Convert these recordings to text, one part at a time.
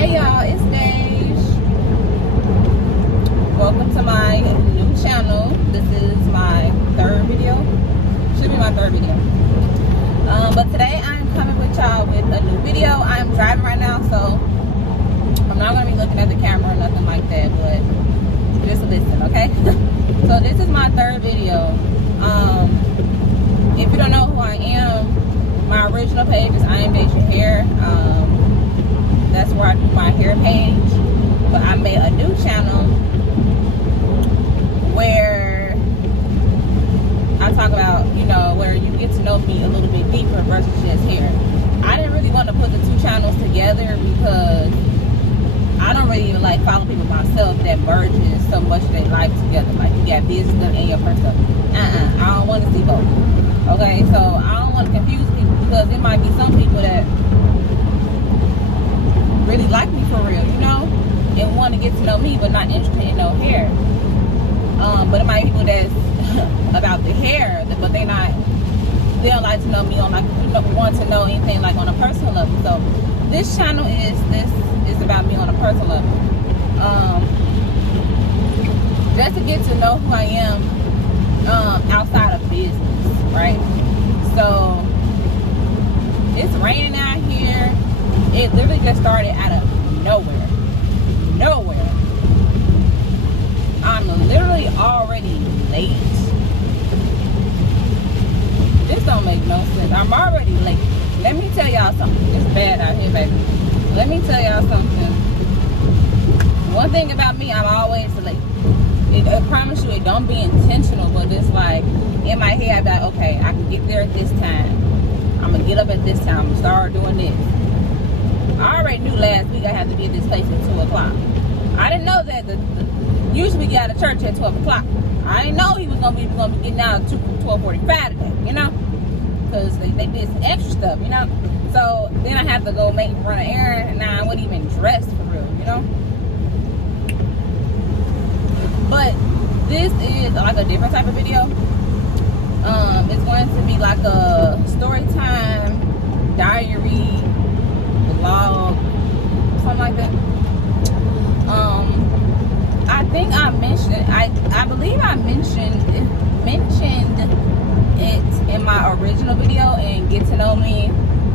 Hey y'all, it's Deja. Welcome to my new channel. This is my third video. Should be my third video. But today I'm coming with y'all with a new video. I'm driving right now, so I'm not going to be looking at the camera or nothing like that, but just listen, okay? So this is my third video. If you don't know who I am, my original page is Iamdejahair. That's where I do my hair page. But I made a new channel where I talk about, where you get to know me a little bit deeper versus just hair. I didn't really want to put the two channels together because I don't really even like follow people myself that merges so much of their life together. Like you got business stuff and your personal. I don't want to see both. Okay, so I don't want to confuse people because there might be some people that really like me for real, and want to get to know me but not interested in no hair. But it might be people that's about the hair, but they don't like to know me on want to know anything like on a personal level. So this channel is about me on a personal level. Just to get to know who I am outside of business, right? So it's raining out here. It literally just started out of nowhere. I'm literally already late. This don't make no sense. I'm already late. Let me tell y'all something. It's bad out here, baby. Let me tell y'all something. One thing about me, I'm always late. I promise you, it don't be intentional, but it's like in my head, I be like, okay, I can get there at this time. I'm gonna get up at this time. I'm gonna start doing this. I already knew last week I had to be at this place at 2 o'clock. I didn't know that usually we get out of church at 12 o'clock. I didn't know he was gonna be getting out at 12:45 today, because they did some extra stuff, So then I had to go run an errand, and now I wasn't even dressed for real, But this is like a different type of video. It's going to be like a story time, diary, vlog, something like that. I think I mentioned, I believe I mentioned it in my original video and get to know me,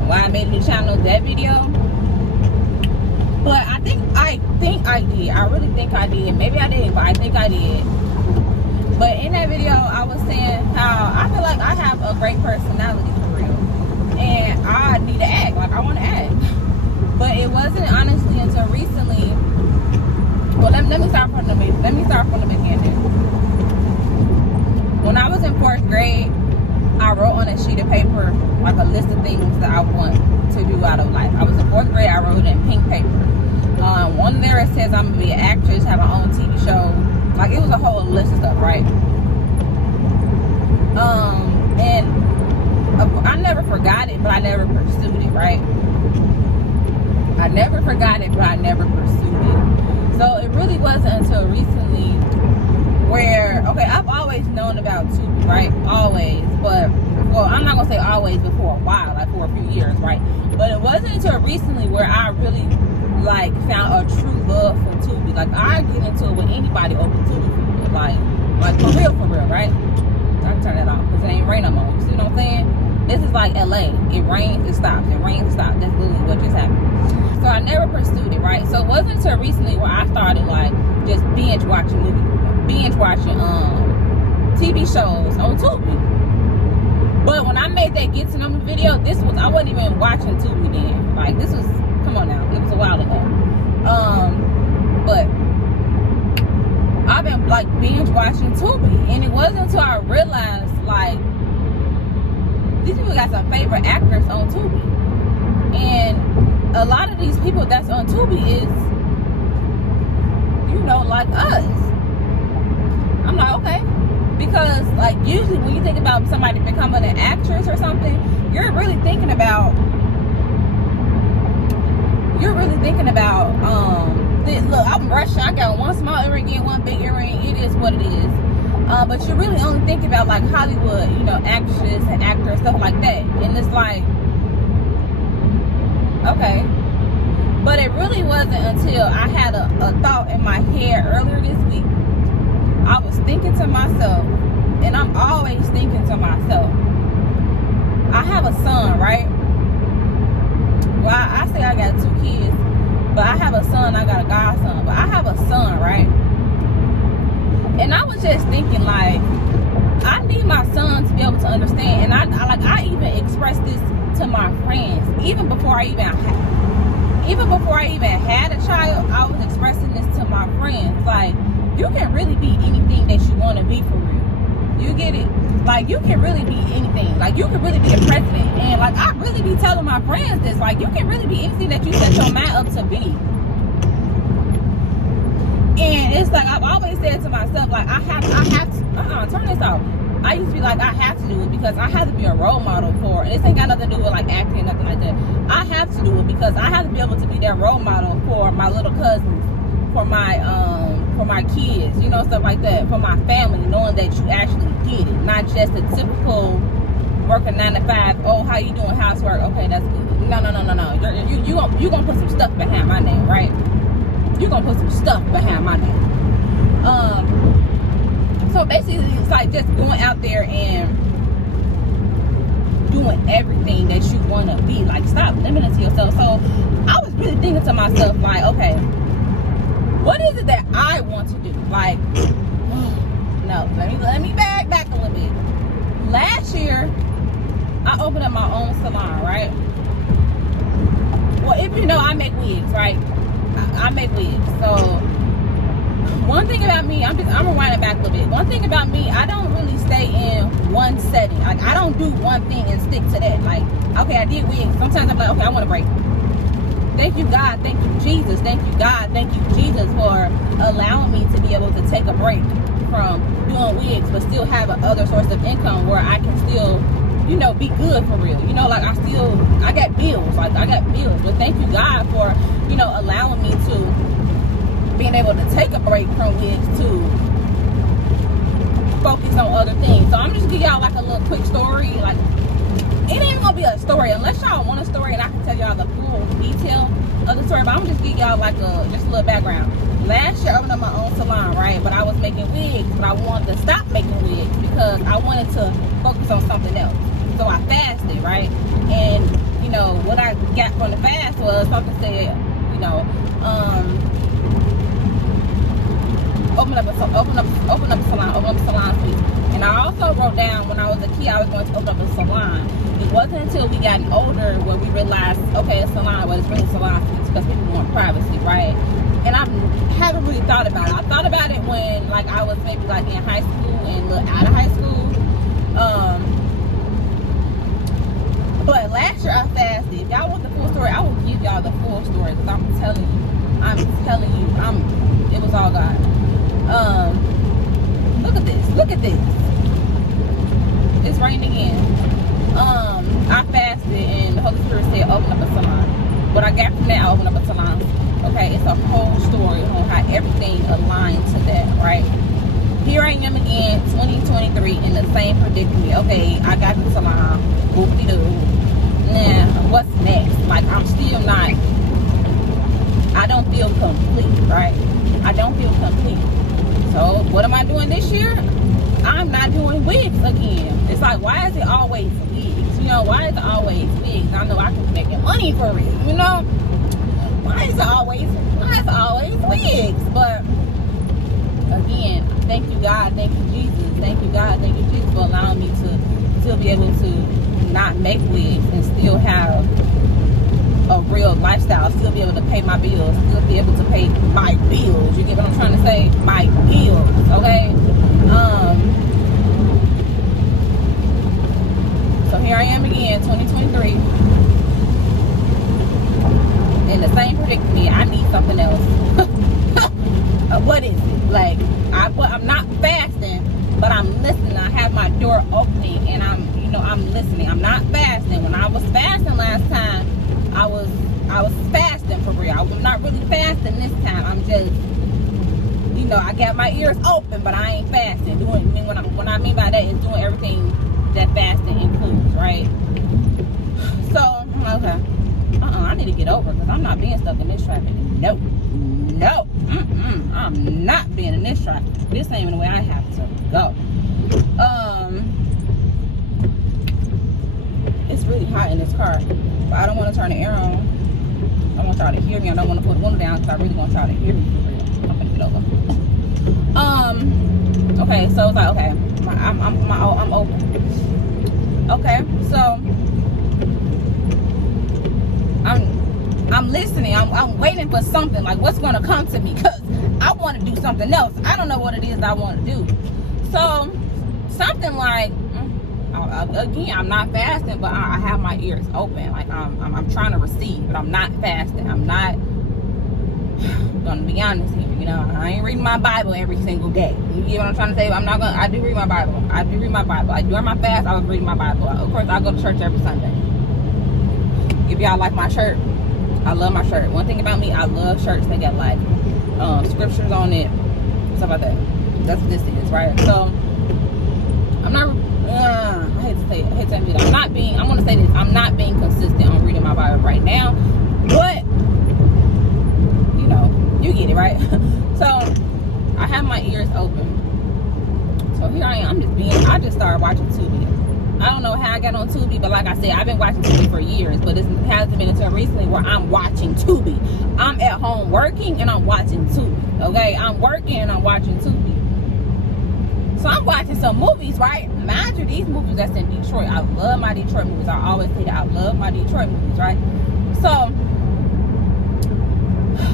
why I made a new channel, that video. But I think I did. I really think I did. Maybe I didn't, but I think I did. But in that video, I was saying how I feel like I have a great personality for real. And I need to act. Like, I want to act. But it wasn't honestly until recently. Well, let me start from the beginning. When I was in 4th grade, I wrote on a sheet of paper like a list of things that I want to do out of life. I was in 4th grade. I wrote it in pink paper. One there it says I'm gonna be an actress, have my own TV show. Like it was a whole list of stuff, right? And I never forgot it, but I never pursued it, right? I never forgot it, but I never pursued it. So it really wasn't until recently where, okay, I've always known about Tubi, right? Always, but, well, I'm not gonna say always, but for a while, like for a few years, right? But it wasn't until recently where I really, like, found a true love for Tubi. Like, I get into it with anybody over Tubi, like for real, right? I can turn that off, because it ain't rain no more, you see what I'm saying? This is like LA. It rains, it stops. It rains, it stops. That's literally what just happened. So I never pursued it, right? So it wasn't until recently where I started like just binge watching TV shows on Tubi. But when I made that Get to Know Me video, I wasn't even watching Tubi then. Like this was, come on now, it was a while ago. But I've been like binge watching Tubi, and it wasn't until I realized like these people got some favorite actors on Tubi, and a lot of these people that's on Tubi is, like us. I'm like, okay. Because, like, usually when you think about somebody becoming an actress or something, you're really thinking about, look, I'm rushing. I got one small earring and one big earring. It is what it is. But you're really only thinking about, like, Hollywood, actresses and actors, stuff like that. And it's like, okay. But it really wasn't until I had a thought in my head earlier this week. I was thinking to myself, and I'm always thinking to myself, I have a son, right? Well, I say I got 2 kids, but I have a son, I got a godson, but I have a son, right? And I was just thinking, like, I need my son to be able to understand, and I even expressed this to my friends, even before I even had a child. I was expressing this to my friends, like, you can really be anything that you want to be for real. You get it? Like, you can really be anything. Like, you can really be the president. And, like, I really be telling my friends this. Like, you can really be anything that you set your mind up to be. And it's like, I've always said to myself, like, I have to, turn this off. I used to be like, I have to do it because I have to be a role model for, and this ain't got nothing to do with, like, acting or nothing like that. I have to do it because I have to be able to be that role model for my little cousins, for my kids, you know, stuff like that, for my family, knowing that you actually did it, not just a typical working 9 to 5. Oh, how you doing housework? Okay, that's good. No. You gonna put some stuff behind my name, right? You gonna put some stuff behind my name. So basically, it's like just going out there and doing everything that you want to be. Like, stop limiting to yourself. So I was really thinking to myself, like, okay, what is it that I want to do? Like, no, let me back a little bit. Last year, I opened up my own salon, right? Well, if you know, I make wigs, right? I make wigs. So one thing about me, I'm gonna wind it back a little bit. One thing about me, I don't really stay in one setting. Like, I don't do one thing and stick to that. Like, okay, I did wigs. Sometimes I'm like, okay, I want a break. Thank you, God. Thank you, Jesus. Thank you, God. Thank you, Jesus, for allowing me to be able to take a break from doing wigs, but still have another source of income where I can still, you know, be good for real. You know, like, I got bills. Like, I got bills. But thank you, God, for, you know, allowing me to being able to take a break from wigs to focus on other things. So I'm just gonna give y'all like a little quick story. Like, it ain't gonna be a story unless y'all want a story and I can tell y'all the full detail of the story, but I'm gonna just give y'all like just a little background. Last year I opened up my own salon, right? But I was making wigs, but I wanted to stop making wigs because I wanted to focus on something else. So I fasted, right? And you know what I got from the fast was something said, you know, open up a salon suite. And I also wrote down when I was a kid I was going to open up a salon. It wasn't until we got older where we realized, okay, a salon, but it's really salon suites because people want privacy, right? And I haven't really thought about it. I thought about it when, like, I was maybe like in high school and a little out of high school. But last year I fasted. If y'all want the full story, I will give y'all the full story because I'm telling you, it was all God. Look at this. It's raining again. I fasted and the Holy Spirit said open up a salon. What I got from that, I opened up a salon. Okay, it's a whole story on how everything aligned to that, right? Here I am again, 2023, in the same predicament. Okay, I got the salon. Whoop-de-doo. Now, what's next? Like, I'm still not, I don't feel complete, right? I don't feel complete. So, what am I doing this year? I'm not doing wigs again. It's like, why is it always wigs? You know, why is it always wigs? I know I can be making money for it, you know? Why is it always wigs? But, again, thank you, God, thank you, Jesus. Thank you, God, thank you, Jesus, for allowing me to still be able to not make wigs and still have a real lifestyle, still be able to pay my bills, still be able to pay my bills. You get what I'm trying to say? My bills, okay? So here I am again, 2023. In the same predicament, I need something else. What is it? Like, I'm not fasting, but I'm listening. I have my door opening and I'm listening. I'm not fasting. When I was fasting last time, I was fasting for real. I'm not really fasting this time. I'm just, you know, I got my ears open, but I ain't fasting. What I mean by that is doing everything that fasting includes, right? So, okay. I need to get over because I'm not being stuck in this traffic. No. I'm not being in this traffic. This ain't even the way I have to go. It's really hot in this car, but I don't want to turn the air on. I want y'all to hear me. I don't want to put the window down because I really want y'all to hear me for real. I'm gonna get over. Okay, so it's like, okay, I'm open. Okay, so I'm listening. I'm waiting for something, like what's gonna come to me, because I want to do something else. I don't know what it is that I want to do. So something like, again, I'm not fasting, but I have my ears open. Like I'm trying to receive, but I'm not fasting. I'm not gonna be honest here. You know, I ain't reading my Bible every single day. You get what I'm trying to say? I'm not gonna. I do read my Bible. Like during my fast, I was reading my Bible. Of course, I go to church every Sunday. If y'all like my shirt, I love my shirt. One thing about me, I love shirts. They got like scriptures on it, stuff like that. That's what this is, right? So I'm not. I hate to say it. I hate to admit it. I'm not being. I'm gonna say this. I'm not being consistent on reading my Bible right now, but you know, you get it, right? So I have my ears open. So here I am. I just started watching Tubi. I don't know how I got on Tubi, but like I said, I've been watching Tubi for years, but it hasn't been until recently where I'm watching Tubi. I'm at home working and I'm watching Tubi. Okay, I'm working and I'm watching Tubi. So I'm watching some movies, right? Mind you, these movies that's in Detroit. I love my Detroit movies. I always say that I love my Detroit movies, right? So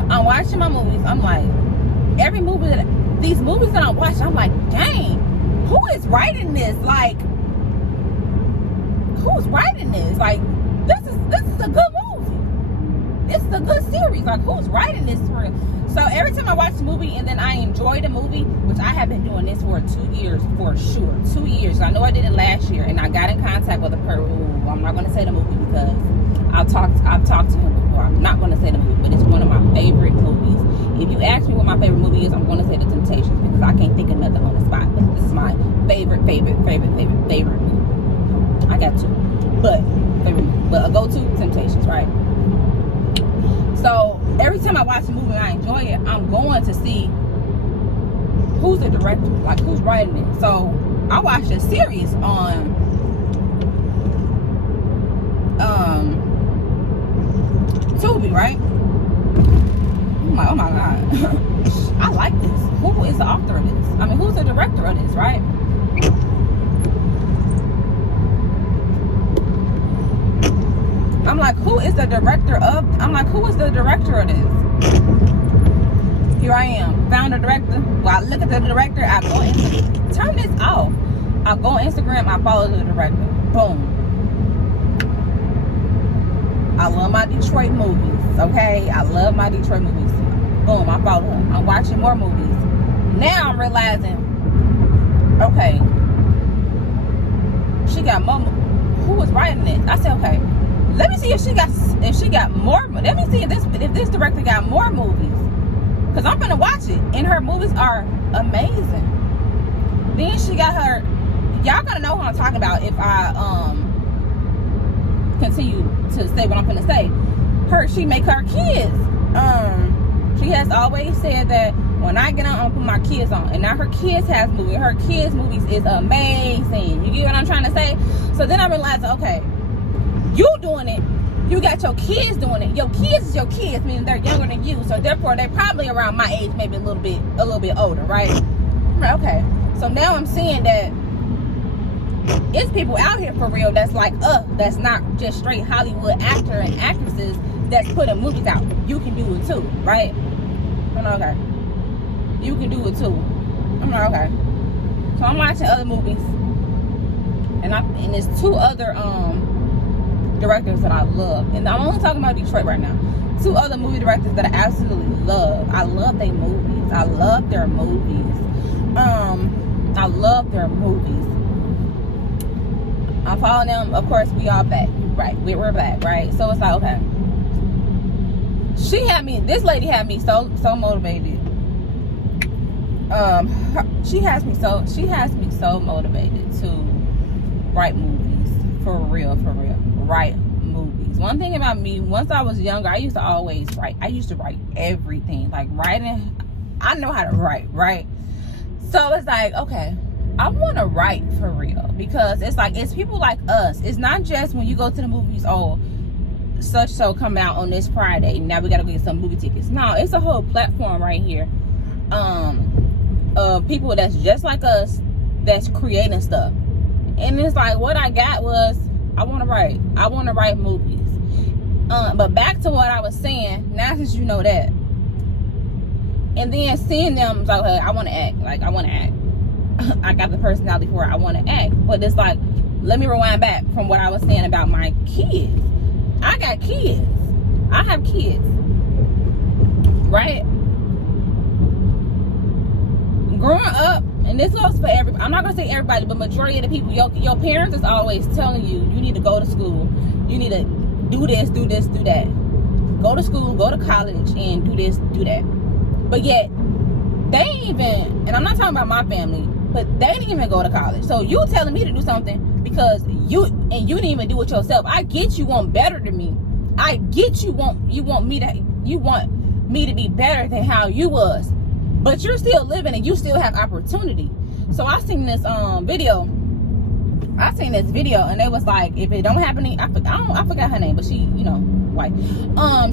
I'm watching my movies. I'm like, these movies that I'm watching, I'm like, dang, who is writing this? Like, who's writing this? Like, this is a good movie. This is a good series. Like, who's writing this for real? So every time I watch the movie and then I enjoy the movie, which I have been doing this for 2 years for sure. 2 years. I know I did it last year, and I got in contact with a person. I'm not going to say the movie because I've talked to him before. I'm not going to say the movie, but it's one of my favorite movies. If you ask me what my favorite movie is, I'm going to say The Temptations because I can't think of nothing on the spot. But this is my favorite movie. I got two, but a go-to, Temptations, right? So every time I watch a movie and I enjoy it, I'm going to see who's the director, like who's writing it. So I watched a series on Tubi, right? Oh my God. I like this. Who is the author of this? I mean, who's the director of this, right? I'm like, who is the director of this? Here I am, found a director. Well, I look at the director, I go Instagram. Turn this off. I go on Instagram, I follow the director. Boom. I love my Detroit movies, okay? I love my Detroit movies. Boom, I follow him. I'm watching more movies. Now I'm realizing, okay, she got more. Who was writing this? I said, okay, let me see if she got more. Let me see if this director got more movies, because I'm gonna watch it, and her movies are amazing. Then she got her. Y'all gonna know who I'm talking about if I continue to say what I'm gonna say. She make her kids. She has always said that when I get on, I'm gonna put my kids on, and now her kids has movies. Her kids movies is amazing. You get what I'm trying to say? So then I realized, okay, you doing it, you got your kids doing it. Your kids is your kids, meaning they're younger than you, so therefore they're probably around my age, maybe a little bit older, right? Right, okay. So now I'm seeing that it's people out here for real that's like us, that's not just straight Hollywood actor and actresses that's putting movies out. You can do it too, right? I'm like, okay. You can do it too. I'm like, okay. So I'm watching other movies, and there's two other directors that I love, and I'm only talking about Detroit right now. Two other movie directors that I absolutely love. I love their movies. I love their movies. I love their movies. I follow them. Of course, we all back, right? We're back, right? So it's like, okay. This lady had me so motivated. She has me so motivated to write movies, for real. Write movies. one thing about me, once I was younger, I used to always write. I used to write everything. Like writing, I know how to write, right? So it's like, okay, I want to write for real, because it's like, it's people like us. It's not just when you go to the movies, oh, such so come out on this Friday, now we gotta go get some movie tickets. No, it's a whole platform right here of people that's just like us, that's creating stuff. And it's like, what I got was, I want to write movies. But back to what I was saying, now since you know that, and then seeing them, like, hey, I want to act. Like, I want to act. I got the personality for it. I want to act. But it's like, let me rewind back from what I was saying about my kids. I got kids. I have kids. Right? Growing up, and this goes for everybody. I'm not going to say everybody, but majority of the people, your parents is always telling you, you need to go to school. You need to do this, do that. Go to school, go to college, and do this, do that. But yet, they ain't even, and I'm not talking about my family, but they didn't even go to college. So you telling me to do something because you didn't even do it yourself. I get you want better than me. I get you want me to be better than how you was. But you're still living and you still have opportunity. So I seen this video. And it was like, if it don't happen I forgot her name, but she, you know, white.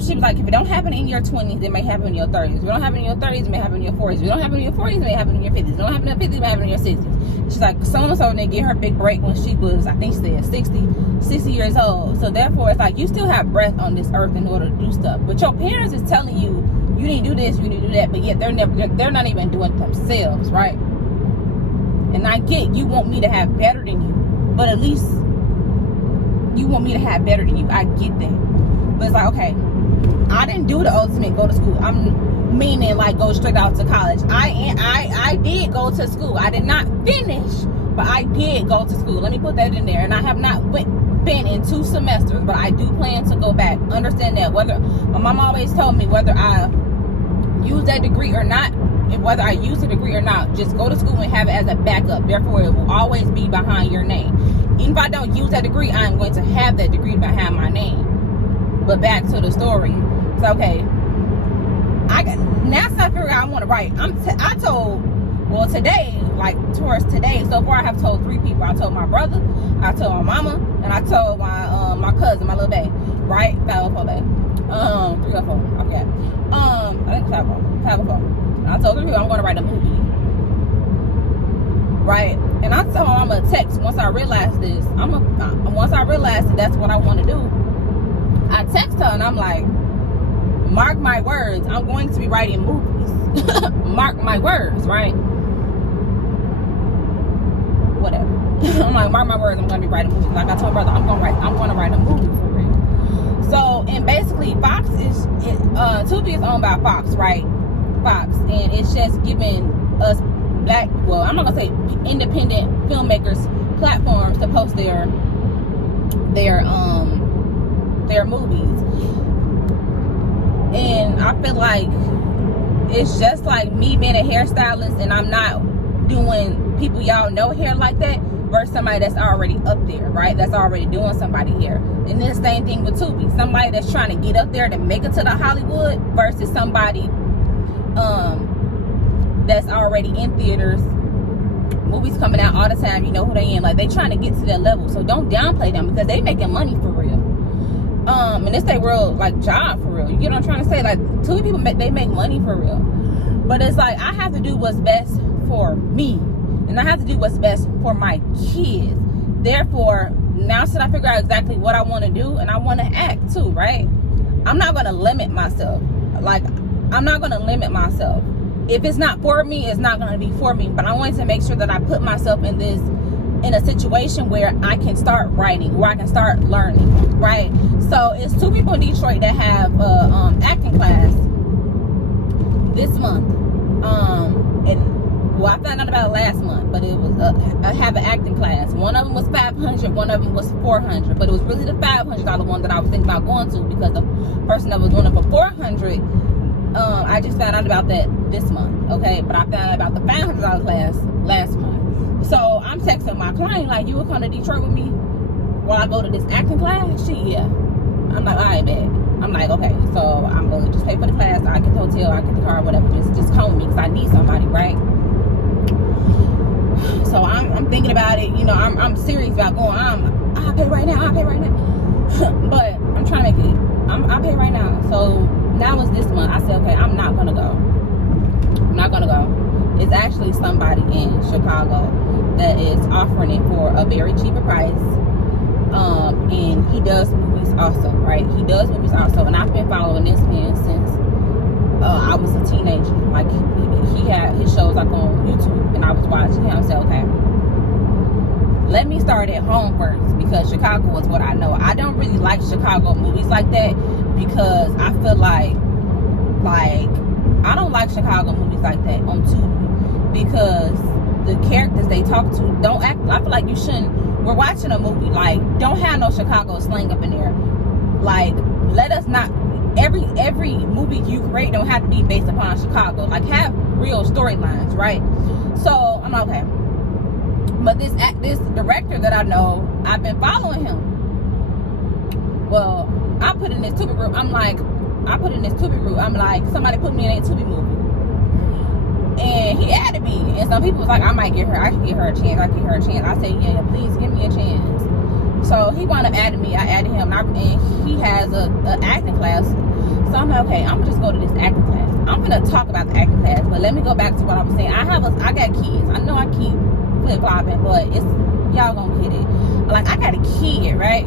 She was like, if it don't happen in your 20s, it may happen in your 30s. If it don't happen in your 30s, it may happen in your 40s. If it don't happen in your 40s, it may happen in your 50s. If it don't happen in your 50s, it may happen in your 60s. She's like, so-and-so didn't get her big break when she was, I think she said 60 years old. So therefore, it's like, you still have breath on this earth in order to do stuff. But your parents is telling you, you need to do this, you need to do that, but yet they're not even doing it themselves, right? And I get you want me to have better than you, but at least you want me to have better than you. I get that. But it's like, okay, I didn't do the ultimate go to school. I'm meaning like go straight out to college. I did go to school. I did not finish, but I did go to school. Let me put that in there. And I have not been in 2 semesters, but I do plan to go back. Understand that whether my mom always told me whether I use that degree or not, and whether I use the degree or not, just go to school and have it as a backup. Therefore, it will always be behind your name. Even if I don't use that degree, I'm going to have that degree behind my name. But back to the story. So, okay. Now I figure out I want to write. I told, well, today, like towards today, so far I have told 3 people. I told my brother, I told my mama, and I told my cousin, my little bae. Right? 504 bae. 304. I forgot. I think 504. I told 3 people I'm going to write a movie. Right? And I told her I'm going to text once I realize this. Once I realize that that's what I want to do. I text her and I'm like, mark my words, I'm going to be writing movies. Mark my words, right? Whatever. I'm like, mark my words, I'm going to be writing movies. Like I told brother, I'm going to write a movie for real. So, and basically Fox is, Tubi is owned by Fox, right? Fox, and it's just giving us black, well, I'm not gonna say independent filmmakers platforms to post their movies. And I feel like it's just like me being a hairstylist and I'm not doing people y'all know hair like that versus somebody that's already up there, right? That's already doing somebody hair. And then the same thing with Tubi, somebody that's trying to get up there to make it to the Hollywood versus somebody that's already in theaters, movies coming out all the time, you know who they in, like they trying to get to their level. So don't downplay them because they making money for real. And it's their real like job for real. You get what I'm trying to say? Like 2 people they make money for real. But it's like I have to do what's best for me, and I have to do what's best for my kids. Therefore, now should I figure out exactly what I want to do, and I want to act too, right? I'm not gonna limit myself. Like I'm not going to limit myself. If it's not for me, it's not going to be for me. But I want to make sure that I put myself in a situation where I can start writing, where I can start learning, right? So it's 2 people in Detroit that have acting class this month. And well, I found out about it last month, but it was I have an acting class. One of them was $500, one of them was $400. But it was really the $500 one that I was thinking about going to, because the person that was doing it for $400. I just found out about that this month, okay? But I found out about the $500 class last month. So I'm texting my client like, you will come to Detroit with me while I go to this acting class? Yeah. I'm like, all right, bet. I'm like, okay, so I'm gonna just pay for the class. I get the hotel, I get the car, whatever. Just call me because I need somebody, right? So I'm thinking about it. You know, I'm serious about going. I'll pay right now. I'll pay right now. But I'm trying to make it. I'll pay right now. So that was this month. I said, okay, I'm not gonna go. I'm not gonna go. It's actually somebody in Chicago that is offering it for a very cheaper price. And he does movies also, right? He does movies also, and I've been following this man since I was a teenager. Like he had his shows like on YouTube, and I was watching him. I said, okay, let me start at home first, because Chicago is what I know. I don't really like Chicago movies like that, because I feel like I don't like Chicago movies like that on Tubi, because the characters they talk to don't act. I feel like you shouldn't. We're watching a movie, like, don't have no Chicago slang up in there. Like, let us not. Every movie you create don't have to be based upon Chicago. Like, have real storylines, right? So I'm like, okay. But this director that I know, I've been following him. Well, I put in this Tubi group. I'm like, somebody put me in a Tubi movie. And he added me. And some people was like, I can give her a chance. I said, yeah, please give me a chance. So he wound up adding me. I added him. And he has a acting class. So I'm like, okay, I'm going to just go to this acting class. I'm going to talk about the acting class. But let me go back to what I was saying. I got kids. I know I keep flip-flopping, but y'all going to get it. Like, I got a kid, right?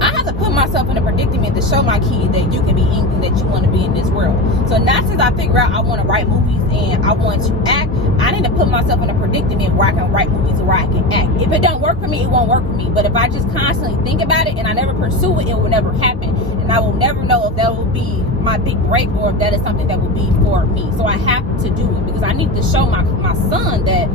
I have to put myself in a predicament to show my kid that you can be anything that you want to be in this world. So now, since I figure out I want to write movies and I want to act, I need to put myself in a predicament where I can write movies or where I can act. If it don't work for me, it won't work for me. But if I just constantly think about it and I never pursue it, it will never happen. And I will never know if that will be my big break or if that is something that will be for me. So I have to do it, because I need to show my son that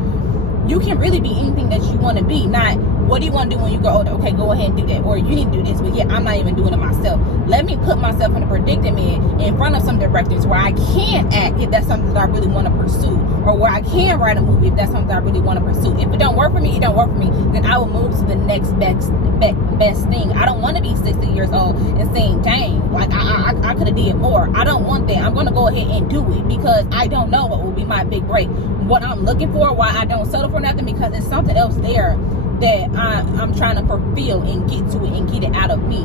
you can really be anything that you want to be. Not, what do you want to do when you grow older? Okay, go ahead and do that. Or you need to do this, but yeah, I'm not even doing it myself. Let me put myself in a predicament in front of some directors where I can act if that's something that I really want to pursue, or where I can write a movie if that's something that I really want to pursue. If it don't work for me, it don't work for me. Then I will move to the next best thing. I don't want to be 60 years old and saying, dang, like I could have did more. I don't want that. I'm going to go ahead and do it, because I don't know what will be my big break, what I'm looking for, why I don't settle for nothing, because it's something else there that I'm trying to fulfill and get to it and get it out of me.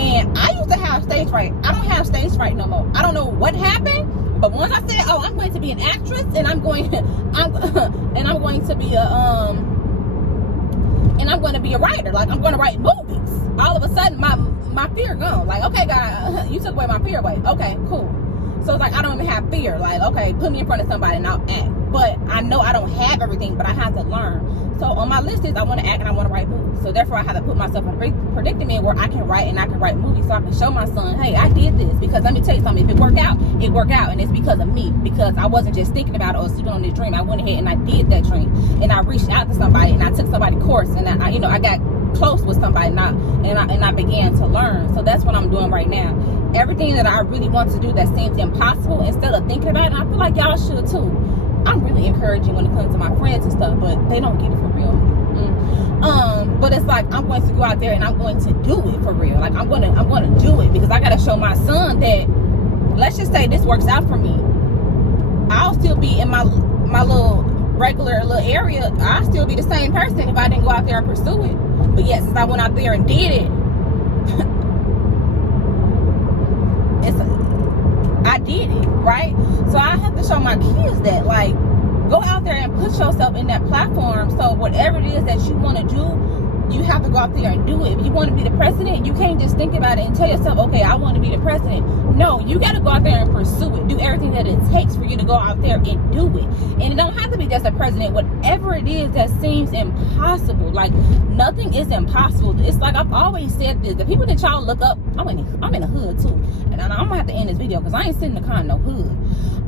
And I used to have stage fright. I don't have stage fright no more. I don't know what happened, but once I said, oh, I'm going to be an actress and I'm going to be a writer, like I'm going to write movies, all of a sudden my fear gone. Like, okay, God, you took away my fear away. Okay, cool. So it's like I don't even have fear. Like, okay, put me in front of somebody and I'll act. But I know I don't have everything, but I have to learn. So on my list is I want to act and I want to write movies. So therefore I have to put myself in a predicament where I can write and I can write movies, so I can show my son, hey, I did this. Because let me tell you something, if it worked out, it worked out. And it's because of me. Because I wasn't just thinking about it or sleeping on this dream. I went ahead and I did that dream. And I reached out to somebody and I took somebody's course. And I got close with somebody and I began to learn. So that's what I'm doing right now. Everything that I really want to do that seems impossible, instead of thinking about it, I feel like y'all should too. I'm really encouraging when it comes to my friends and stuff, but they don't get it for real. But it's like I'm going to go out there and I'm going to do it for real. Like I'm going to do it, because I got to show my son that, let's just say this works out for me, I'll still be in my little regular little area. I'll still be the same person if I didn't go out there and pursue it. But yet, since I went out there and did it, I did it, right? So I have to show my kids that, like, go out there and put yourself in that platform. So whatever it is that you want to do, you have to go out there and do it. If you want to be the president, you can't just think about it and tell yourself, okay, I want to be the president. No, you got to go out there and pursue it. Do everything that it takes for you to go out there and do it. And it don't have to be just a president. Whatever it is that seems impossible, like, nothing is impossible. It's like I've always said this. The people that y'all look up, I'm in the hood too. And I'm going to have to end this video because I ain't sitting in the car in no hood.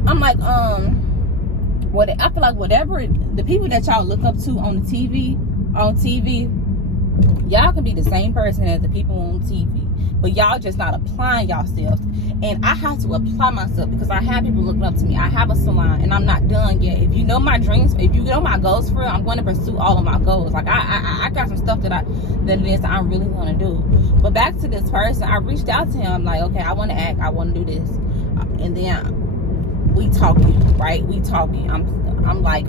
I'm like, I feel like whatever the people that y'all look up to on TV, y'all can be the same person as the people on TV, but y'all just not applying yourselves. And I have to apply myself because I have people looking up to me. I have a salon and I'm not done yet. If you know my dreams, if you know my goals for real, I'm going to pursue all of my goals. Like I got some stuff that it is that I really want to do. But back to this person, I reached out to him like, okay, I want to act, I want to do this. And then we talking, right? We talking. I'm like,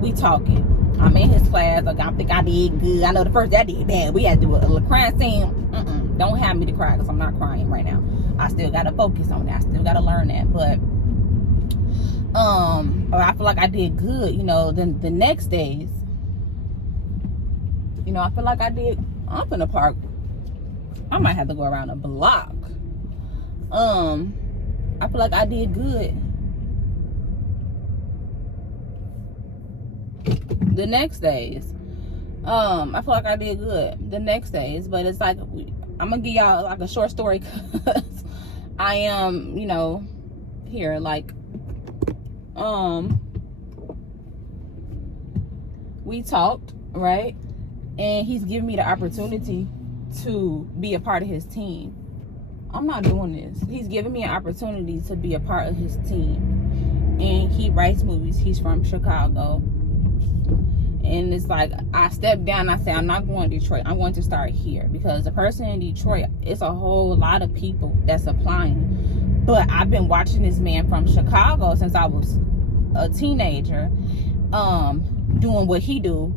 we talking. I'm in his class. Like, I think I did good. I know the first day I did bad. We had to do a little crying scene. Don't have me to cry because I'm not crying right now. I still gotta focus on that. I still gotta learn that. But I feel like I did good. You know, then the next days, you know, I feel like I did. I'm in the park. I might have to go around a block. I feel like I did good. The next days, I feel like I did good the next days, but it's like I'm gonna give y'all like a short story because I am, you know, here like we talked, right? And he's giving me the opportunity to be a part of his team. I'm not doing this. He's giving me an opportunity to be a part of his team, and he writes movies. He's from Chicago. And it's like, I stepped down, I said, I'm not going to Detroit. I'm going to start here. Because the person in Detroit, it's a whole lot of people that's applying. But I've been watching this man from Chicago since I was a teenager, doing what he do.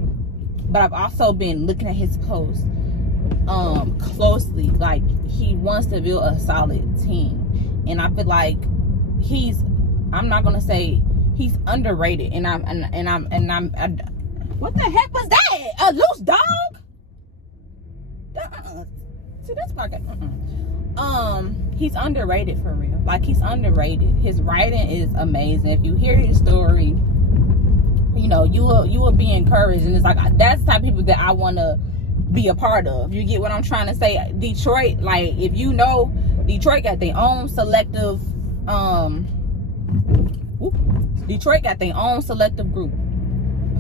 But I've also been looking at his posts closely. Like, he wants to build a solid team. And I feel like I'm not going to say he's underrated. And I'm what the heck was that? A loose dog? See, that's my guy. He's underrated for real. Like, he's underrated. His writing is amazing. If you hear his story, you know, you will be encouraged. And it's like, that's the type of people that I want to be a part of. You get what I'm trying to say? Detroit, like, if you know, Detroit got their own selective Detroit got their own selective group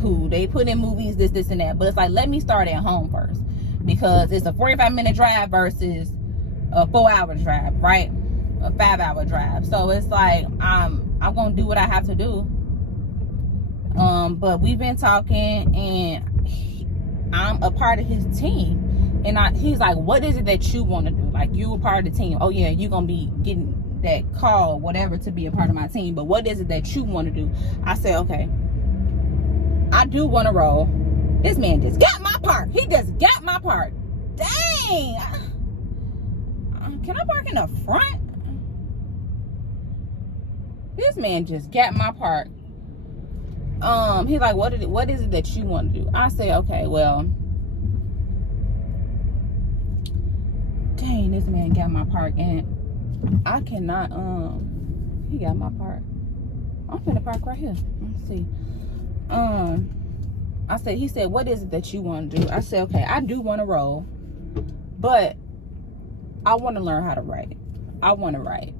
who they put in movies, this and that. But it's like, let me start at home first, because it's a 45-minute drive versus a 4-hour drive, right? A 5-hour drive. So it's like, I'm gonna do what I have to do. But we've been talking, and I'm a part of his team. And he's like, what is it that you want to do? Like, you a part of the team. Oh yeah, you're gonna be getting that call, whatever, to be a part of my team. But what is it that you want to do? I said, okay, I do want to roll. This man just got my part. He just got my part. Dang. Can I park in the front? This man just got my part. He's like, what is it that you want to do? I say, okay, well, dang, this man got my part, and I cannot, he got my part. I'm finna park right here. Let's see. He said, what is it that you want to do? I said, okay, I do want to roll, but I want to learn how to write. I want to write.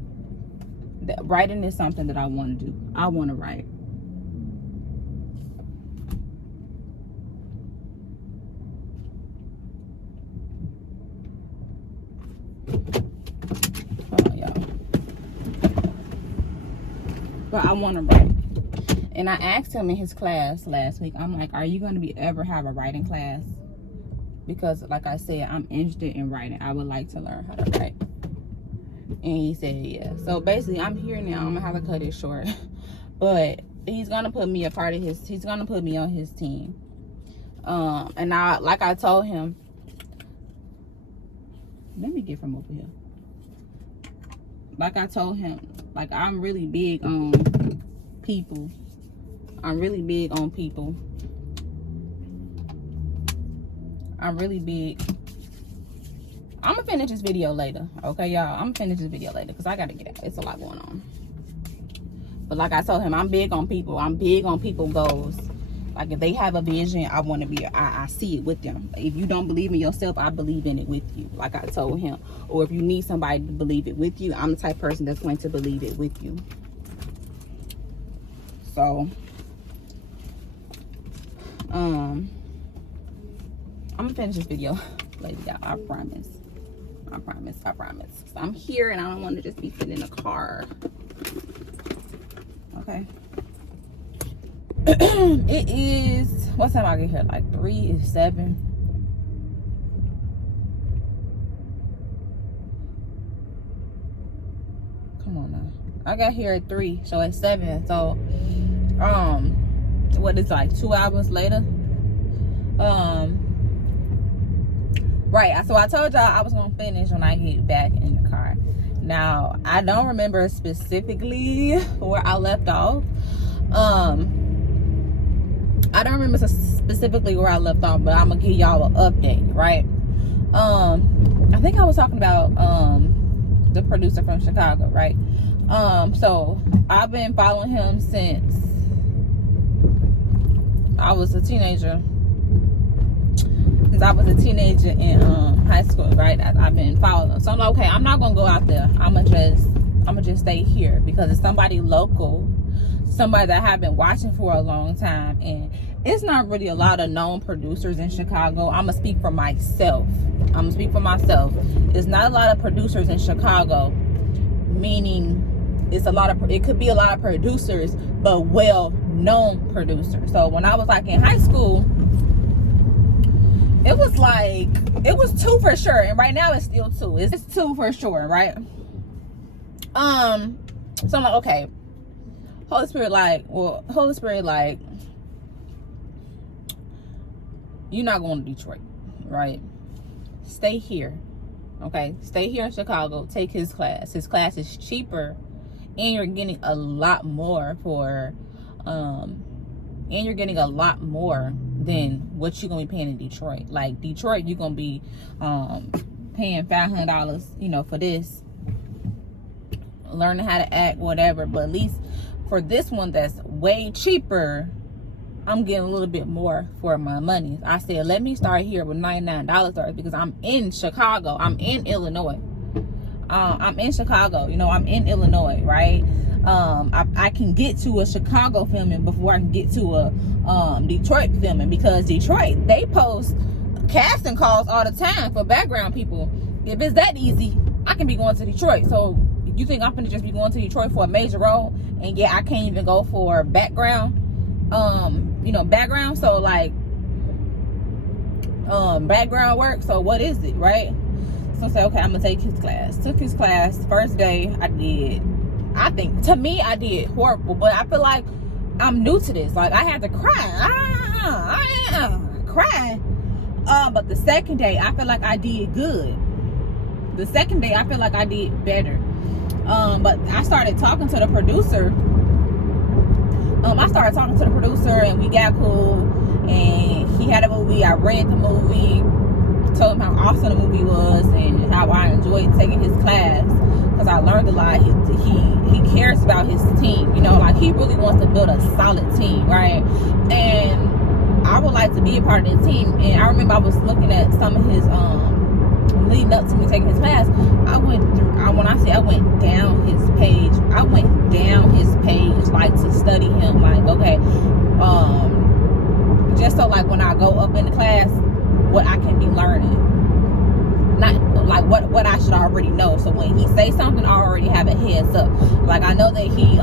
Writing is something that I want to do. I want to write. Hold on, y'all. But I want to write. And I asked him in his class last week, I'm like, are you going to ever have a writing class? Because, like I said, I'm interested in writing. I would like to learn how to write. And he said, yeah. So, basically, I'm here now. I'm going to have to cut it short. But he's going to put me he's going to put me on his team. And like I told him, let me get from over here. Like I told him, like, I'm really big on people. I'm really big on people. I'm really big. I'm gonna finish this video later. Okay, y'all? I'm gonna finish this video later because I gotta get out. It's a lot going on. But like I told him, I'm big on people. I'm big on people goals. Like, if they have a vision, I want to be, I see it with them. If you don't believe in yourself, I believe in it with you. Like I told him. Or if you need somebody to believe it with you, I'm the type of person that's going to believe it with you. So, I'm gonna finish this video later, y'all. I promise. I promise. So I'm here and I don't want to just be sitting in a car. Okay. It is, what time I get here? Like 3 is 7. Come on now. I got here at 3, so it's 7. So what is like 2 hours later? Right, so I told y'all I was gonna finish when I get back in the car. Now I don't remember specifically where I left off. I don't remember specifically where I left off, but I'm gonna give y'all an update, right? I think I was talking about the producer from Chicago, right? So I've been following him since I was a teenager. Since I was a teenager in high school, right? I've been following him. So I'm like, okay, I'm not gonna go out there. I'ma just stay here because it's somebody local, somebody that I've been watching for a long time, and it's not really a lot of known producers in Chicago. I'ma speak for myself. It's not a lot of producers in Chicago, meaning it could be a lot of producers, but well-known producers. So when I was like in high school, it was 2 for sure, and right now it's still 2. It's 2 for sure, right? So I'm like, okay, Holy Spirit, you're not going to Detroit, right? Stay here, okay? Stay here in Chicago. Take his class. His class is cheaper, and you're getting a lot more than what you're gonna be paying in Detroit. Like Detroit, you're gonna be paying $500, for this, learning how to act, whatever. But at least for this one that's way cheaper, I'm getting a little bit more for my money. I said, let me start here with $99 because I'm in Chicago. I'm in Illinois. I'm in Chicago. I'm in Illinois, right? I can get to a Chicago filming before I can get to a Detroit filming, because Detroit, they post casting calls all the time for background people. If it's that easy, I can be going to Detroit. So you think I'm gonna just be going to Detroit for a major role, and I can't even go for background, background. So like background work. So what is it, right? So I said, okay, I'm gonna take his class. Took his class. First day I did horrible, but I feel like I'm new to this. Like I had to cry. Cry. But the second day I feel like I did good. The second day I feel like I did better. But I started talking to the producer. And we got cool, and he had a movie. I read the movie, told him how awesome the movie was and how I enjoyed taking his class, because I learned a lot. He cares about his team, like he really wants to build a solid team, right? And I would like to be a part of the team. And I remember I was looking at some of his leading up to me taking his class. I went down his page. Like to study him, like, okay, just so like when I go up in the class, what I can be learning, not like what I should already know. So when he say something, I already have a heads up. Like I know that he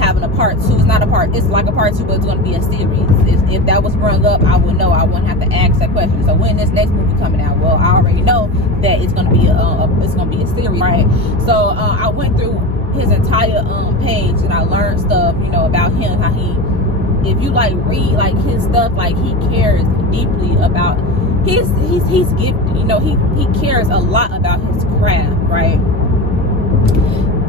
having a part 2. It's not a part. It's like a part 2, but it's going to be a series. If that was brought up, I would know. I wouldn't have to ask that question. So when this next movie coming out, well, I already know that it's going to be a series, right? So I went through his entire page, and I learned stuff, about him. How if you like read like his stuff, like he cares deeply about he's gifted. He cares a lot about his craft, right?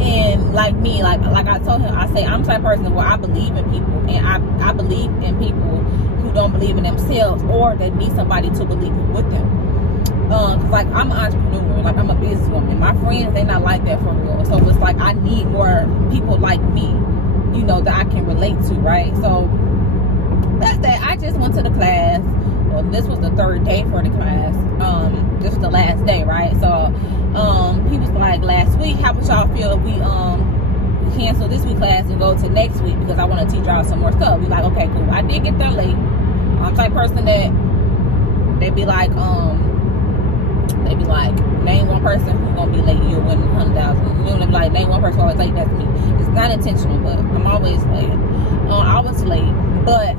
And like me, like I told him, I say I'm the type of person where I believe in people, and I believe in people who don't believe in themselves, or they need somebody to believe with them. Like I'm an entrepreneur, like I'm a businesswoman. My friends, they not like that for real. So it's like I need more people like me, that I can relate to, right? So that's that. I just went to the class. Well, this was the 3rd day for the class. This was the last day, right? So he was like, last week, how would y'all feel if we cancel this week class and go to next week, because I want to teach y'all some more stuff. We like, okay, cool. I did get there late. I'm the type of person that they be like, name one person who's gonna be late, you'll win 100,000. You know, like name one person always late, that's me. It's not intentional, but I'm always late. I was late, but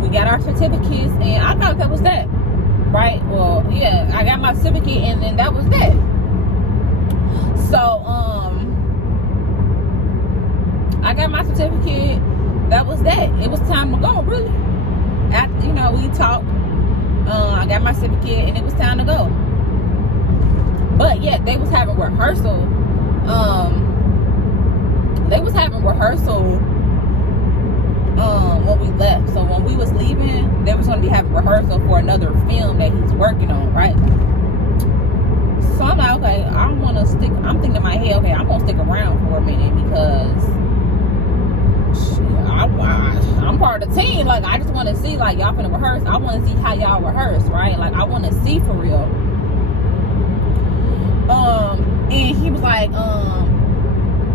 we got our certificates, and I thought that was that, right? Well, yeah, I got my certificate, and then that was that. So I got my certificate. That was that. It was time to go, really. After, you know, we talked. I got my certificate, and it was time to go. But yeah, they was having rehearsal. When we left. So when we was leaving, they was gonna be having rehearsal for another film that he's working on, right? So I'm like, okay, I'm thinking in my head, okay, I'm gonna stick around for a minute because I'm part of the team. Like, I just want to see, like, y'all finna rehearse. I want to see how y'all rehearse, right? Like, I want to see for real. And he was like,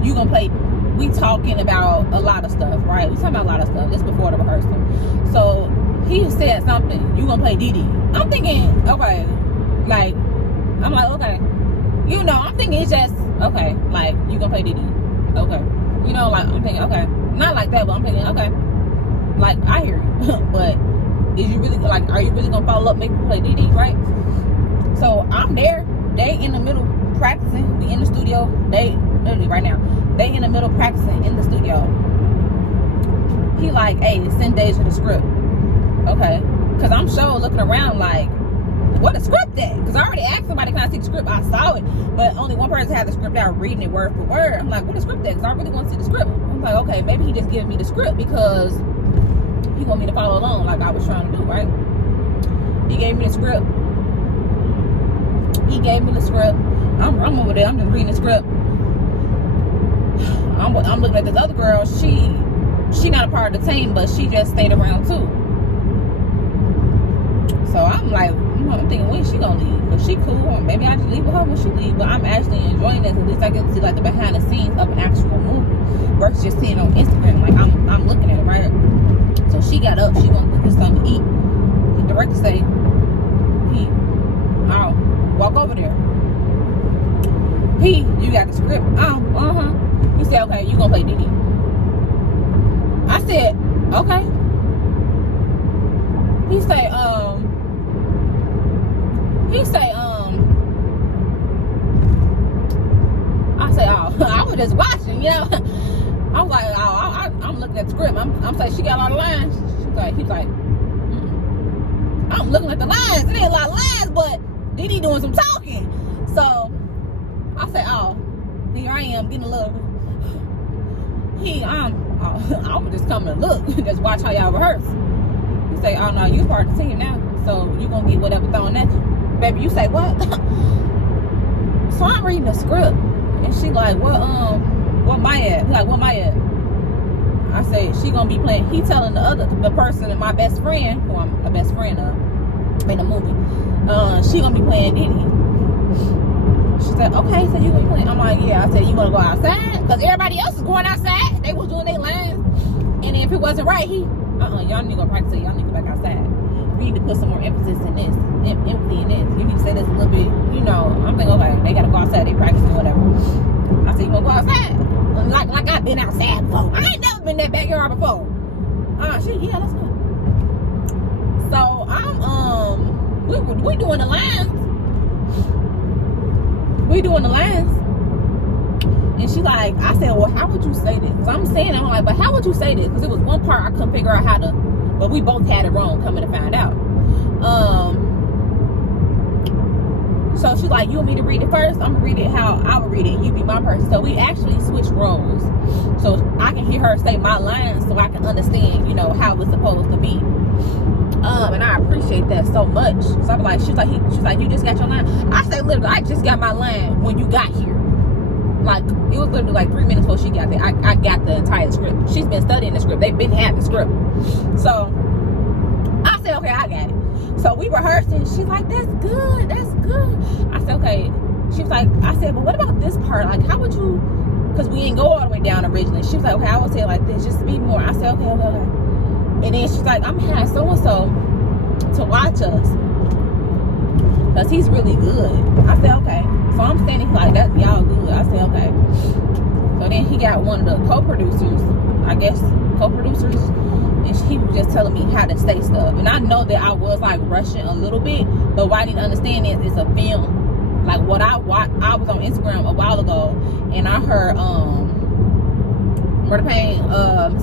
you gonna play. We talking about a lot of stuff, right? We talking about a lot of stuff. This before the rehearsal. So he said something. You gonna play Didi? I'm thinking, okay, like, I'm like, okay, you know, I'm thinking it's just okay, like, you gonna play Didi? Okay, you know, like, I'm thinking, okay, not like that, but I'm thinking, okay, like, I hear you, but is you really, like, are you really gonna follow up, make me play Didi, right? So I'm there. They in the middle practicing. We in the studio. They literally right now. They in the middle practicing in the studio. He like, hey, send Deja the script. Okay. Because I'm sure looking around like, what a script at? Because I already asked somebody, can I see the script? I saw it. But only one person had the script out, reading it word for word. I'm like, what a script at? Because I really want to see the script. I'm like, okay, maybe he just giving me the script because he want me to follow along like I was trying to do, right? He gave me the script. I'm over there. I'm just reading the script. I'm looking at this other girl. She not a part of the team, but she just stayed around too. So I'm like, I'm thinking, when she gonna leave? If she cool, or maybe I just leave with her when she leave. But I'm actually enjoying this. At least I get to see like the behind the scenes of an actual movie versus just seeing it on Instagram. Like I'm looking at it, right? So she got up. She wanted to get something to eat. The director say, I'll walk over there. You got the script? He said, okay, you gonna play Didi. I said, okay. He say, I say, oh, I was just watching, you know. I was like, oh, I'm looking at the script. I'm saying, she got a lot of lines. He's like, I'm looking at the lines. It ain't a lot of lines, but Didi doing some talking. So I say, oh, here I am getting a little. I was just coming to look, just watch how y'all rehearse. You say, oh no, you part of the team now, so you gonna get whatever thrown at you, baby. You say what? So I'm reading the script, and she like, what Maya? He like, what Maya? I say, she gonna be playing. He telling the person, my best friend, who I'm a best friend of in the movie, she gonna be playing Didi. She said, okay, so you gonna be playing? I'm like, yeah. I said, you wanna go outside? Because everybody else is going outside. They was doing their lines. And if it wasn't right, y'all need to go practice it. Y'all need to go back outside. We need to put some more emphasis in this. Empathy in this. You need to say this a little bit, you know. I'm thinking, okay, they gotta go outside, they practicing whatever. I said, you wanna go outside? Like I've been outside before. I ain't never been in that backyard before. Yeah, let's go. So we doing the lines. We doing the lines. And she like, I said, well, how would you say this? Because I'm saying, I'm like, but how would you say this? Because it was one part I couldn't figure out how to, but we both had it wrong coming to find out. So she's like, you want me to read it first? I'm gonna read it how I would read it. You be my person. So we actually switched roles. So I can hear her say my lines so I can understand, you know, how it's supposed to be. And I appreciate that so much. So I'm like, she's like, you just got your line? I say, literally, I just got my line when you got here. Like, it was literally like 3 minutes before she got there. I got the entire script. She's been studying the script. They've been having the script. So I said, okay, I got it. So we rehearsing. She's like, that's good. That's good. I said, okay. She was like, I said, but what about this part? Like, how would you, because we didn't go all the way down originally. She was like, okay, I would say it like this. Just speak more. I said, okay. And then she's like, I'm having so-and-so to watch us. because he's really good. I said, okay. So I'm standing like, that's y'all good. I said, okay. So then he got one of the co-producers, I guess, co-producers, and he was just telling me how to say stuff. And I know that I was like rushing a little bit, but what I didn't understand is it's a film. Like what I was on Instagram a while ago, and I heard Murder Pain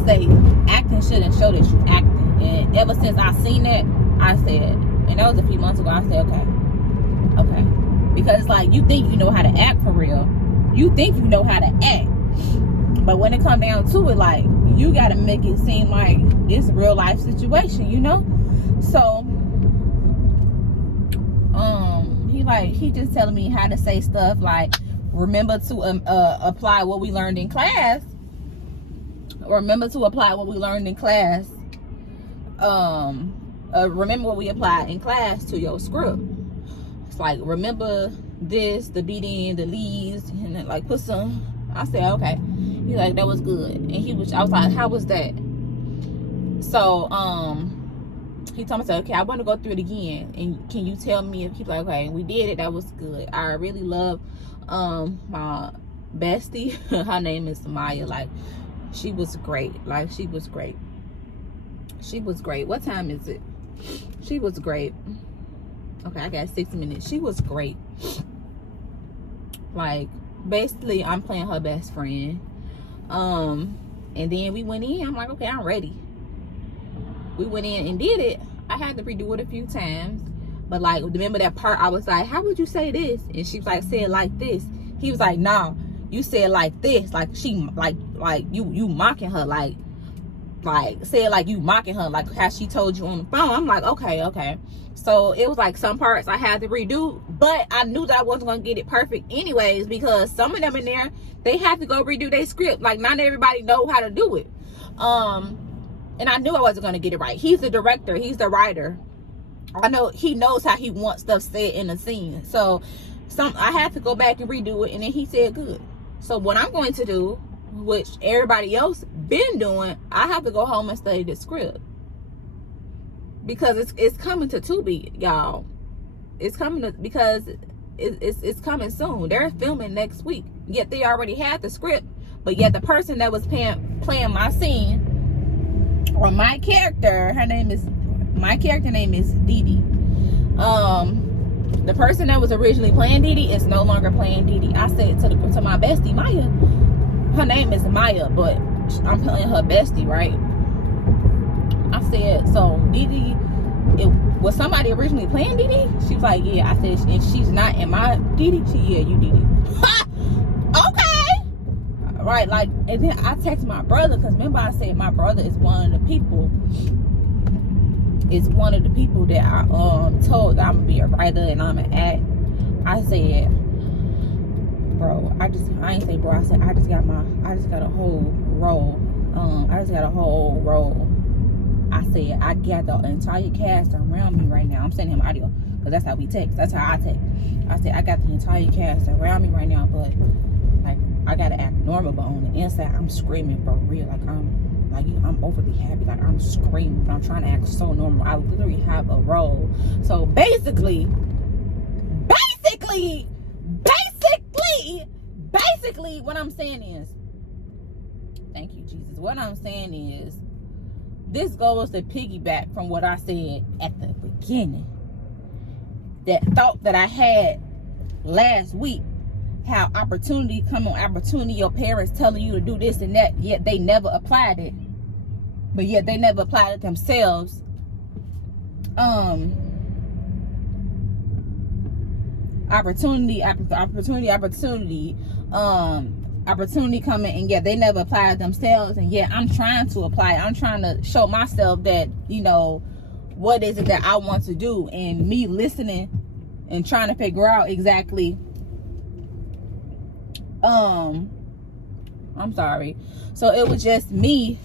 say acting shouldn't show that you acting. And ever since I seen that, I said, and that was a few months ago, I said, okay. Because it's like, you think you know how to act for real. You think you know how to act. But when it come down to it, like, you got to make it seem like it's a real life situation, you know? So, he just telling me how to say stuff like, remember to apply what we learned in class. Remember to apply what we learned in class. Remember what we applied in class to your script. It's like, remember this, the beating, the leads, and then like put some. I said, okay. He's like, that was good. And I was like, how was that? So he told me, okay, I want to go through it again, and can you tell me if he's like, okay, we did it, that was good. I really love my bestie. Her name is Maya. Like, she was great. Like, she was great. What time is it? She was great. Okay, I got 6 minutes. She was great. Like, basically, I'm playing her best friend. And then we went in. I'm like, okay, I'm ready. We went in and did it. I had to redo it a few times. But, like, remember that part? I was like, how would you say this? And she was like, say it like this. He was like, nah, you say it like this. Like, she, like you mocking her. Like, say it like you mocking her. Like, how she told you on the phone. I'm like, okay. So it was like some parts I had to redo, but I knew that I wasn't gonna get it perfect anyways, because some of them in there, they have to go redo their script. Like, not everybody know how to do it. And I knew I wasn't gonna get it right. He's the director, he's the writer. I know he knows how he wants stuff said in the scene. So I had to go back and redo it, and then he said good. So what I'm going to do, which everybody else been doing, I have to go home and study the script. Because it's coming to Tubi, y'all. It's coming because it's coming soon. They're filming next week. Yet they already had the script, but yet the person that was playing my scene, or my character name is Dee. The person that was originally playing Dee is no longer playing Dee. I said to my bestie Maya, her name is Maya, but I'm playing her bestie, right? I said, so Dee, was somebody originally playing Dee? She was like, yeah. I said, and she's not in my Dee? She, yeah, you Dee. Okay. Right, like, and then I texted my brother, because remember I said my brother is one of the people that I told that I'm gonna be a writer and I'm gonna act. I said, bro, I ain't say bro, I said I just got a whole role. I said, I got the entire cast around me right now. I'm sending him audio, because that's how we text. That's how I text. I said, I got the entire cast around me right now, but like, I gotta act normal, but on the inside, I'm screaming for real. Like, I'm overly happy. Like, I'm screaming, but I'm trying to act so normal. I literally have a role. So basically, what I'm saying is, thank you, Jesus. What I'm saying is, this goes to piggyback from what I said at the beginning. That thought that I had last week, how opportunity come on opportunity, your parents telling you to do this and that, yet they never applied it. But yet they never applied it themselves. Opportunity coming, and yet they never applied themselves, and yet I'm trying to apply. I'm trying to show myself that, you know, what is it that I want to do, and me listening and trying to figure out exactly I'm sorry. So it was just me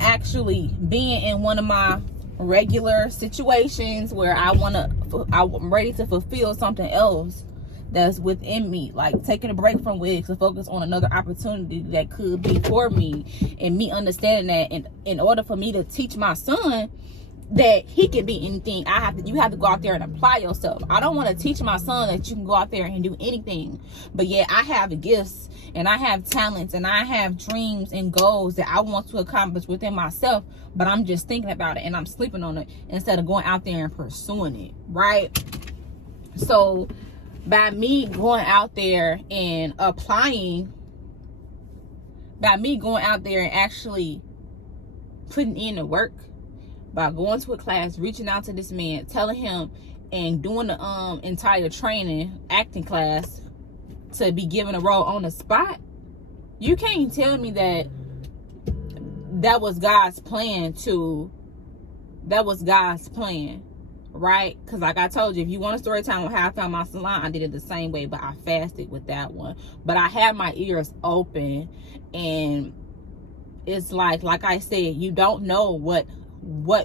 actually being in one of my regular situations where I'm ready to fulfill something else that's within me, like taking a break from wigs to focus on another opportunity that could be for me, and me understanding that in order for me to teach my son that he can be anything. You have to go out there and apply yourself. I don't want to teach my son that you can go out there and do anything, but yet I have gifts and I have talents and I have dreams and goals that I want to accomplish within myself, but I'm just thinking about it and I'm sleeping on it instead of going out there and pursuing it, right? So by me going out there and applying, by me going out there and actually putting in the work, by going to a class, reaching out to this man, telling him, and doing the entire training, acting class, to be given a role on the spot, you can't tell me that that was God's plan right? Because like I told you, if you want a story time on how I found my salon, I did it the same way, but I fasted with that one. But I had my ears open, and it's like I said, you don't know what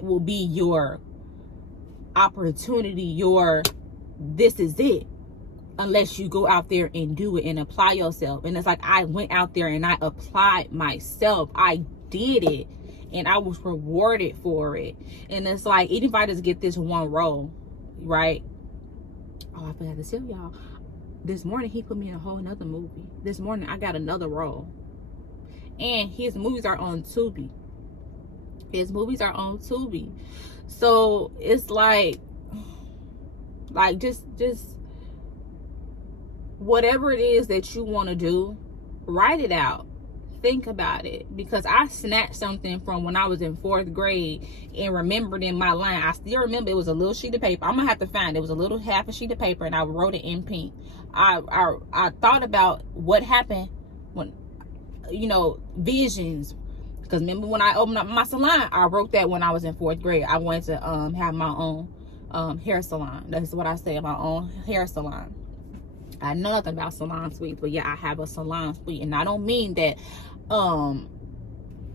will be your opportunity, this is it, unless you go out there and do it and apply yourself. And it's like, I went out there and I applied myself. I did it and I was rewarded for it. And it's like, even if I just get this one role, right? Oh, I forgot to tell y'all, this morning he put me in a whole nother movie. This morning I got another role, and his movies are on Tubi. So it's like just whatever it is that you want to do, write it out, think about it. Because I snatched something from when I was in 4th grade and remembered in my line. I still remember it was a little sheet of paper. I'm gonna have to find it. It was a little half a sheet of paper, and I wrote it in pink. I thought about what happened when, visions. Because remember when I opened up my salon, I wrote that when I was in 4th grade. I wanted to have my own hair salon. That's what I say, my own hair salon. I know nothing about salon suites, but yeah, I have a salon suite. And I don't mean that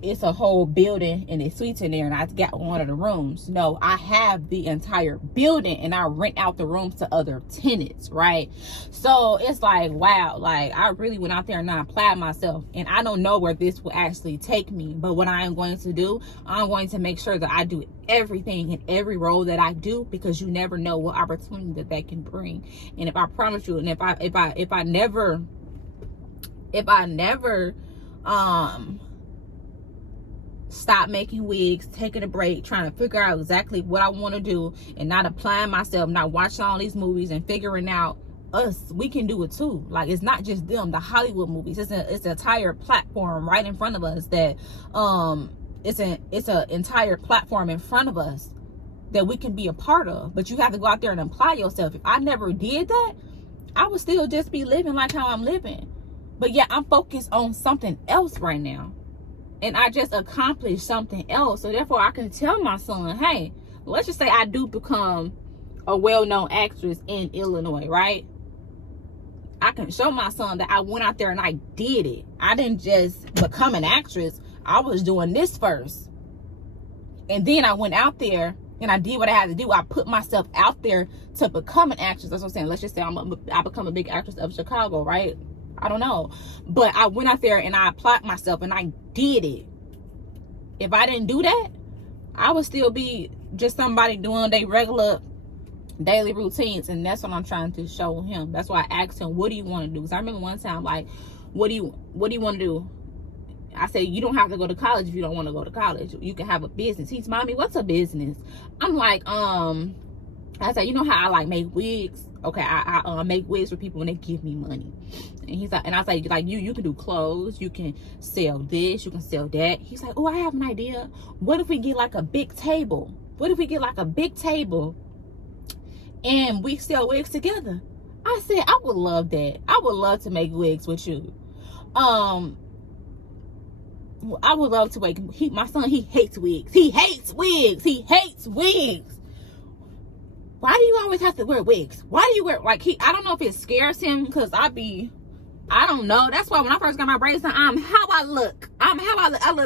it's a whole building and it's suites in there and I got one of the rooms. No, I have the entire building and I rent out the rooms to other tenants, right? So it's like, wow, like I really went out there and I applied myself, and I don't know where this will actually take me. But what I am going to do, I'm going to make sure that I do everything in every role that I do, because you never know what opportunity that can bring. And if I promise you, and if I never stop making wigs, taking a break, trying to figure out exactly what I want to do, and not applying myself, not watching all these movies and figuring out us, we can do it too. Like, it's not just them, the Hollywood movies. It's an entire platform right in front of us that it's an entire platform in front of us that we can be a part of. But you have to go out there and apply yourself. If I never did that, I would still just be living like how I'm living. But yeah, I'm focused on something else right now. And I just accomplished something else. So therefore I can tell my son, hey, let's just say I do become a well-known actress in Illinois, right? I can show my son that I went out there and I did it. I didn't just become an actress. I was doing this first. And then I went out there and I did what I had to do. I put myself out there to become an actress. That's what I'm saying. Let's just say I become a big actress of Chicago, right? I don't know. But I went out there and I applied myself and I did it. If I didn't do that, I would still be just somebody doing their regular daily routines. And that's what I'm trying to show him. That's why I asked him, what do you want to do? Because I remember one time, like, what do you want to do? I said, you don't have to go to college if you don't want to go to college. You can have a business. He's, mommy, what's a business? I'm like, I said, you know how I like make wigs? Okay, I make wigs for people when they give me money. And he's like, and I was like you can do clothes, you can sell this, you can sell that. He's like, oh, I have an idea. What if we get like a big table? What if we get like a big table and we sell wigs together? I said, I would love that. I would love to make wigs with you. I would love to make. My son, he hates wigs. He hates wigs. He hates wigs. Why do you always have to wear wigs? Why do you wear, like, I don't know if it scares him, because I don't know. That's why when I first got my braids done, I look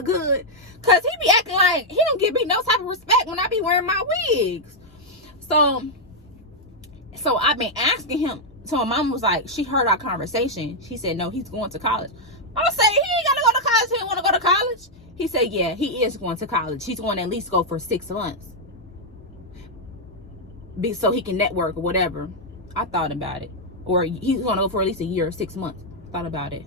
good. Because he be acting like he don't give me no type of respect when I be wearing my wigs. So I've been asking him. So my mom was like, she heard our conversation. She said, no, he's going to college. I said, he ain't got to go to college. He don't want to go to college. He said, yeah, he is going to college. He's going to at least go for 6 months. so he can network or whatever. I thought about it. Or he's going to go for at least a year or 6 months. Thought about it.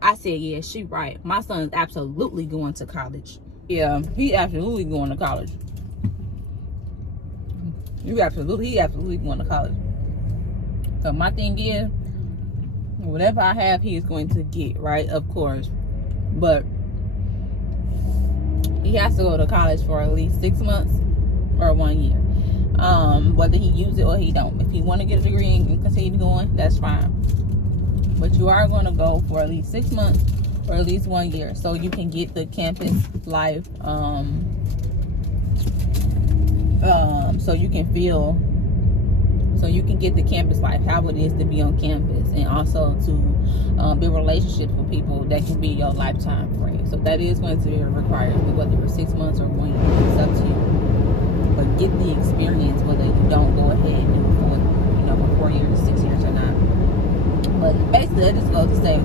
I said, yeah, she right. My son's absolutely going to college. Yeah, he absolutely going to college. He absolutely going to college. So my thing is, whatever I have, he is going to get, right? Of course. But he has to go to college for at least 6 months or 1 year. Whether he use it or he don't. If he want to get a degree and continue going, that's fine. But you are going to go for at least 6 months or at least 1 year, so you can get the campus life. So you can feel. So you can get the campus life, how it is to be on campus, and also to build relationships with people that can be your lifetime friend. So that is going to be a requirement, whether it's 6 months or 1 year. It's up to you. But get the experience, whether you don't go ahead and do it for 4 years, 6 years, or not. But basically, that just goes to say,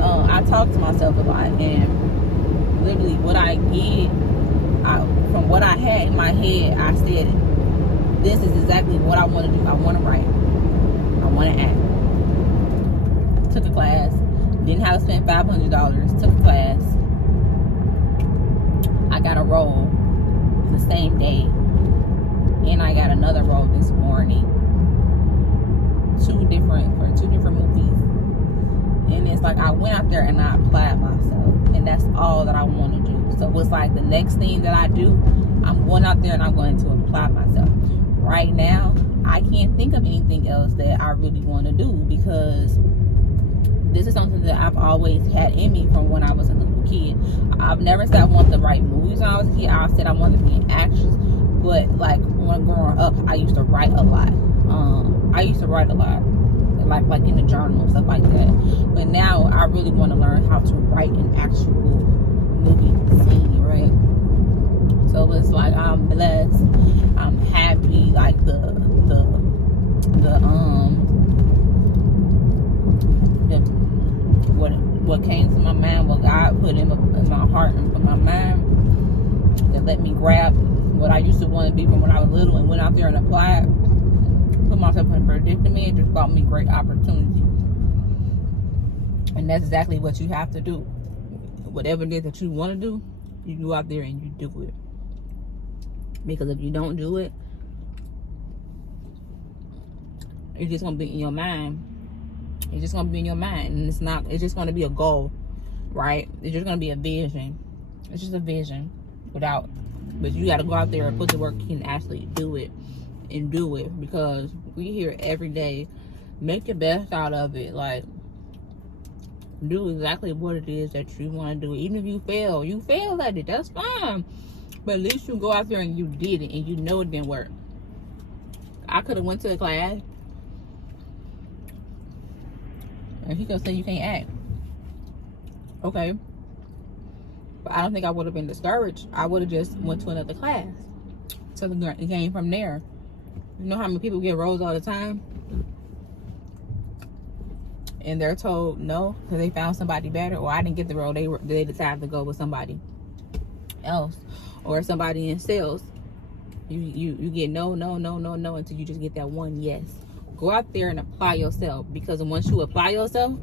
I talk to myself a lot, and literally what I get, from what I had in my head, I said, this is exactly what I want to do. I want to write. I want to act. Took a class. Didn't have to spend $500. Took a class. I got a role the same day. And I got another role this morning. For two different movies. And it's like I went out there and I applied myself. And that's all that I want to do. So it's like the next thing that I do, I'm going out there and I'm going to apply myself. Right now, I can't think of anything else that I really want to do, because this is something that I've always had in me from when I was a little kid. I've never said I wanted to write movies when I was a kid. I said I wanted to be an actress. But like when growing up, I used to write a lot. Like in the journal, stuff like that. But now I really want to learn how to write an actual movie scene, right? So it's like I'm blessed, I'm happy. Like what came to my mind, what God put in my heart and in my mind, that let me grab what I used to want to be from when I was little and went out there and applied. Put myself in a predicament. It just brought me great opportunity. And that's exactly what you have to do. Whatever it is that you want to do, you go out there and you do it. Because if you don't do it, it's just gonna be in your mind. It's just gonna be in your mind, and it's just gonna be a goal, right? It's just gonna be a vision. It's just a vision but you gotta go out there and put the work and actually do it. And do it, because we hear every day, make the best out of it. Like, do exactly what it is that you want to do. Even if you fail at it, that's fine. But at least you go out there and you did it, and you know it didn't work. I could have went to a class and he could say you can't act. Okay. But I don't think I would have been discouraged. I would have just went to another class. So the game from there. You know how many people get roles all the time? And they're told no because they found somebody better, or I didn't get the role. They decided to go with somebody else, or somebody in sales. You get no until you just get that one yes. Go out there and apply yourself, because once you apply yourself,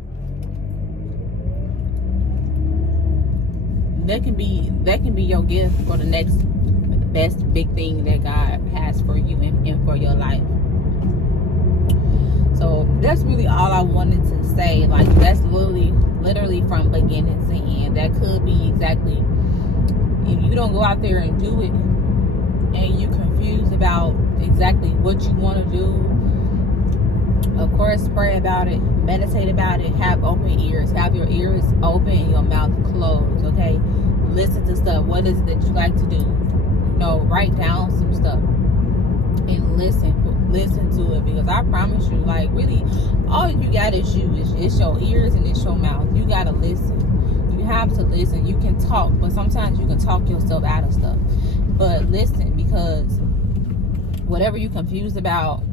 that can be your gift for the next best big thing that God has for you and for your life. So that's really all I wanted to say. Like, that's literally from beginning to end. That could be exactly, if you don't go out there and do it and you're confused about exactly what you want to do, of course, pray about it, meditate about it, have open ears, have your ears open and your mouth closed. Okay, listen to stuff. What is it that you like to do? Write down some stuff and listen to it, because I promise you, like, really, all you got is it's your ears and it's your mouth. You gotta listen. You have to listen. You can talk, but sometimes you can talk yourself out of stuff. But listen, because whatever you're confused about,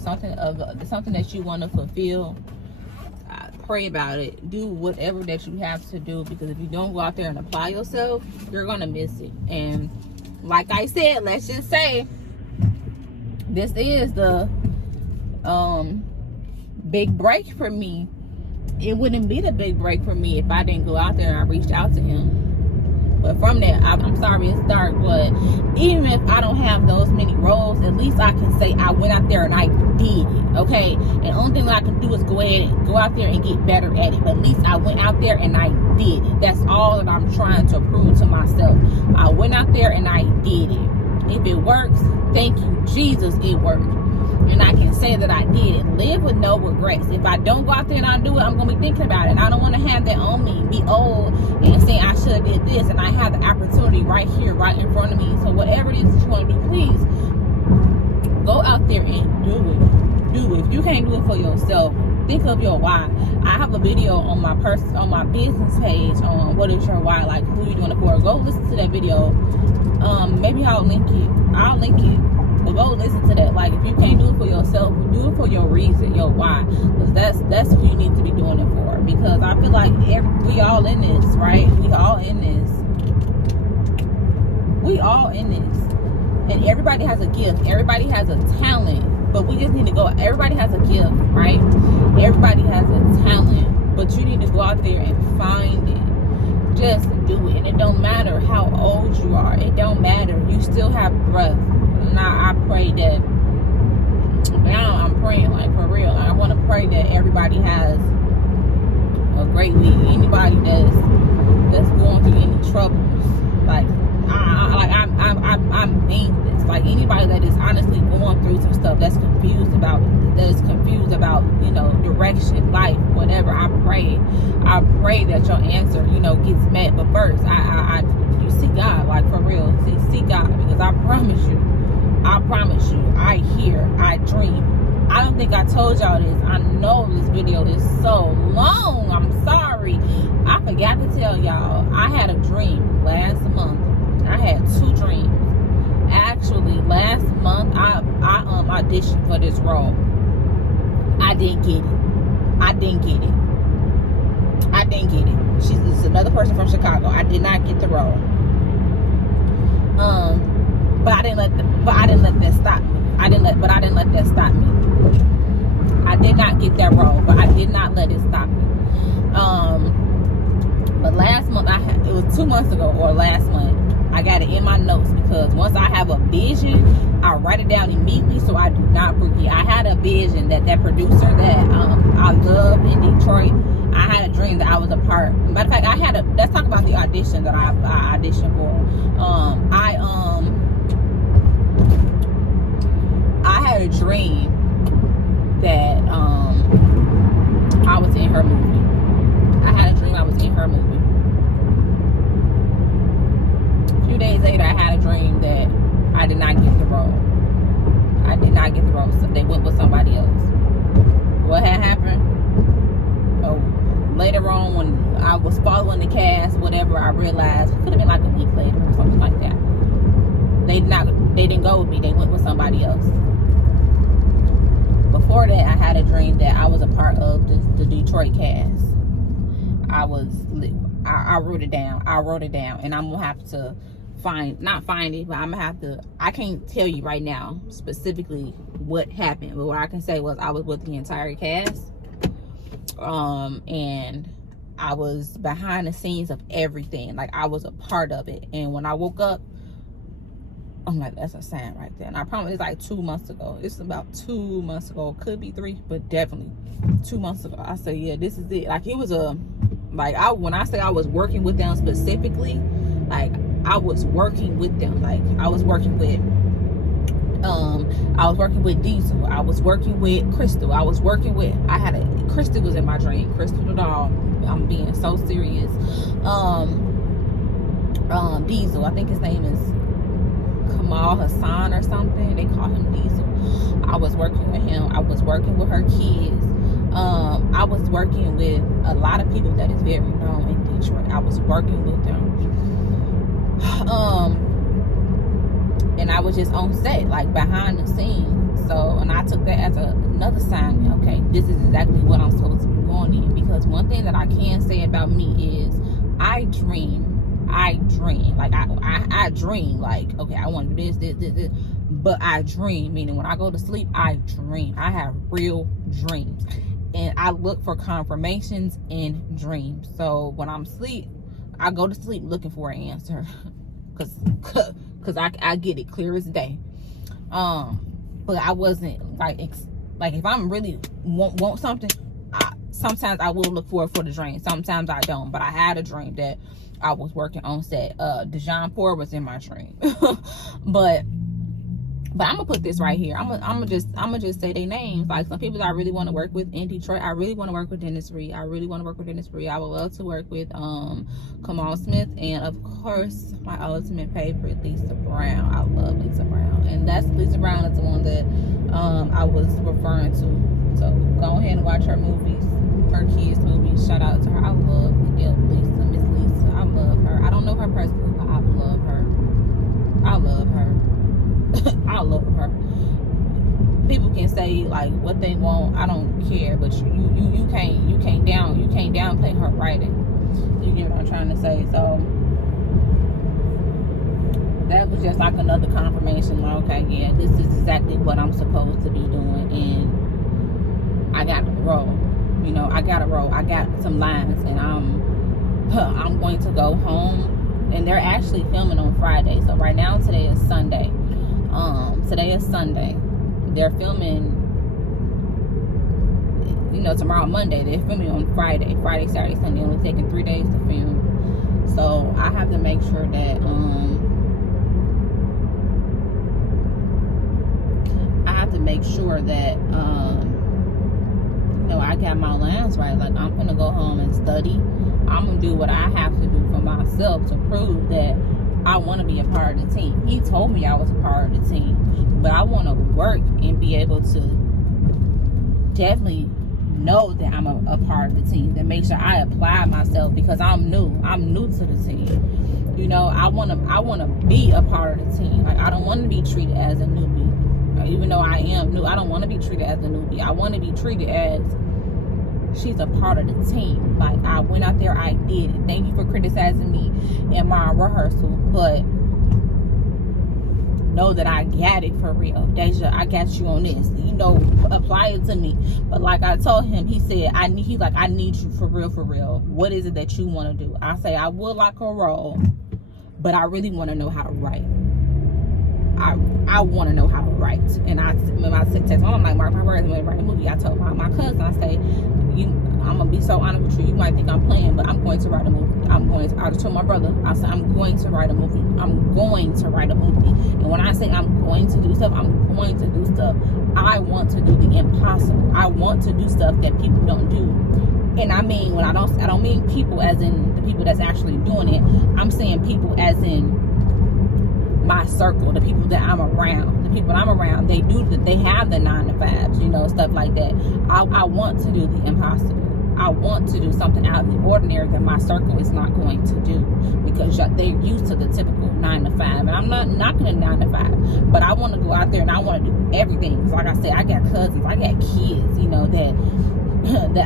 something that you want to fulfill, pray about it. Do whatever that you have to do, because if you don't go out there and apply yourself, you're gonna miss it. And like I said, let's just say this is the big break for me. It wouldn't be the big break for me if I didn't go out there and I reached out to him. But from that, I'm sorry it's dark, but even if I don't have those many roles, at least I can say I went out there and I did it, okay? And the only thing that I can do is go ahead and go out there and get better at it. But at least I went out there and I did it. That's all that I'm trying to prove to myself. I went out there and I did it. If it works, thank you, Jesus, it worked. And I can say that I did it. Live with no regrets. If I don't go out there and I do it, I'm going to be thinking about it. And I don't want to have that on me, be old and saying I should have did this. And I have the opportunity right here, right in front of me. So whatever it is that you want to do, please go out there and do it. Do it. If you can't do it for yourself, think of your why. I have a video on my business page on what is your why, like who you doing it for. Go listen to that video. Maybe I'll link it. But go listen to that. Like, if you can't do it for yourself, do it for your reason, your why. Because that's what you need to be doing it for. Because I feel like we all in this, right? We all in this. And everybody has a gift. Everybody has a talent. But we just need to go. Everybody has a gift, right? Everybody has a talent. But you need to go out there and find it. Just do it. And it don't matter how old you are. It don't matter. You still have breath. Now I pray that, now I'm praying like for real. I want to pray that everybody has a great week. Anybody that's going through any troubles, like I mean this. Like anybody that is honestly going through some stuff, that's confused about direction, life, whatever. I pray that your answer gets met. But first, you see God, like for real. See God, because I promise you, I hear, I dream. I don't think I told y'all this. I know this video is so long. I'm sorry. I forgot to tell y'all. I had a dream last month. I had 2 dreams. Actually, last month I auditioned for this role. I didn't get it. She's another person from Chicago. I did not get the role. But I didn't let that stop me. I did not get that role, but I did not let it stop me. But last month, it was 2 months ago, or last month, I got it in my notes, because once I have a vision, I write it down immediately so I do not forget. I had a vision that producer that I love in Detroit, I had a dream that I was a part. Matter of fact, let's talk about the audition that I auditioned for. I had a dream that I was in her movie. I had a dream I was in her movie. A few days later, I had a dream that I did not get the role. So they went with somebody else. What had happened? Oh, later on, when I was following the cast, whatever, I realized it could have been like a week later or something like that. They didn't go with me. They went with somebody else. Before that, I had a dream that I was a part of the Detroit cast. I wrote it down. And I'm gonna have to not find it, but I'm gonna have to. I can't tell you right now specifically what happened, but what I can say was I was with the entire cast, and I was behind the scenes of everything. Like, I was a part of it. And when I woke up, I'm like, that's a sign right there. And I promise it's like 2 months ago. It's about 2 months ago. Could be 3, but definitely 2 months ago. I say, yeah, this is it. Like, it was when I say I was working with them specifically, like, I was working with them. Like, I was working with Diesel. I was working with Crystal. Crystal was in my dream. Crystal the doll. I'm being so serious. Diesel, I think his name is Kamal Hassan or something. They call him Diesel. I was working with him. I was working with her kids. I was working with a lot of people that is very known in Detroit. I was working with them. And I was just on set, like behind the scenes. So, and I took that as another sign. Okay, this is exactly what I'm supposed to be going in. Because one thing that I can say about me is I dream I dream. Like I dream. Like, okay, I want to do this. But I dream, meaning when I go to sleep, I dream. I have real dreams. And I look for confirmations in dreams. So when I'm asleep, I go to sleep looking for an answer. Cause I get it clear as day. But I wasn't like if I'm really want something, sometimes I will look for it for the dream. Sometimes I don't. But I had a dream that I was working on set. Dejayoudidwhat was in my dream. But I'm gonna put this right here. I'm gonna just say their names. Like, some people I really want to work with in Detroit. I really want to work with Dennis Reed. I really want to work with Dennis Reed. I would love to work with Kamal Smith, and of course my ultimate favorite, Lisa Brown. I love Lisa Brown, and that's Lisa Brown is the one that I was referring to. So go ahead and watch her movies, her kids' movies. Shout out to her. I love Lisa, Miss Lisa. I love her. I don't know her personally, but I love her. I love her. I love her. People can say like what they want. I don't care, but you can't downplay her writing. You get what I'm trying to say? So that was just like another confirmation. Like, okay, yeah, this is exactly what I'm supposed to be doing, and I got to roll. You know, I got to roll. I got some lines, and I'm going to go home. And they're actually filming on Friday. So right now, today is Sunday. Today is Sunday. They're filming, you know, tomorrow Monday. They're filming on Friday, Saturday, Sunday. Only taking 3 days to film. So I have to make sure that you know, I got my lines right. Like, I'm gonna go home and study. I'm gonna do what I have to do for myself to prove that I want to be a part of the team. He told me I was a part of the team, but I want to work and be able to definitely know that I'm a part of the team, and make sure I apply myself, because I'm new to the team. You know, I want to be a part of the team. Like, I don't want to be treated as a newbie. Even though I am new, I don't want to be treated as a newbie. I want to be treated as she's a part of the team. Like, I went out there, I did it. Thank you for criticizing me in my rehearsal, but know that I got it for real. Deja, I got you on this. You know, apply it to me. But like I told him, he said, I need you for real. What is it that you want to do? I say, I would like a role, but I really want to know how to write. I want to know how to write. And when I text my mom, like, mark my words, when I write a movie, I told my cousin, I say, I'm going to be so honest with you. You might think I'm playing, but I'm going to write a movie. I just told my brother, I said, I'm going to write a movie. I'm going to write a movie. And when I say I'm going to do stuff, I'm going to do stuff. I want to do the impossible. I want to do stuff that people don't do. And I mean, when I don't mean people as in the people that's actually doing it. I'm saying people as in my circle, the people that I'm around. The people I'm around, they have the 9 to 5s, you know, stuff like that. I want to do the impossible. I want to do something out of the ordinary that my circle is not going to do, because they're used to the typical 9 to 5. And I'm not knocking a 9 to 5, but I want to go out there and I want to do everything. Because like I said, I got cousins, I got kids, you know, that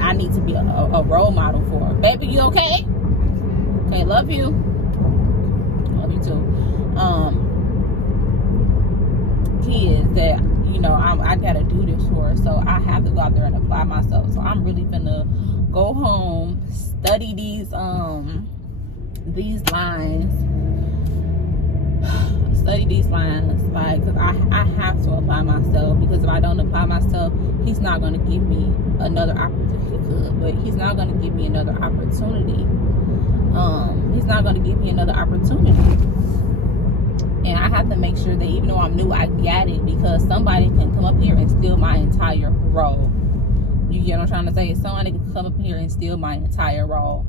I need to be a role model for. Baby, you okay? Okay, love you. Love you too. Kids that, you know, I gotta do this for, so I have to go out there and apply myself. So I'm really gonna go home, study these lines, like, because I have to apply myself, because if I don't apply myself, he's not going to give me another opportunity. He could, but he's not going to give me another opportunity. He's not going to give me another opportunity. And I have to make sure that even though I'm new, I got it, because somebody can come up here and steal my entire role. You get what I'm trying to say? Somebody can come up here and steal my entire role.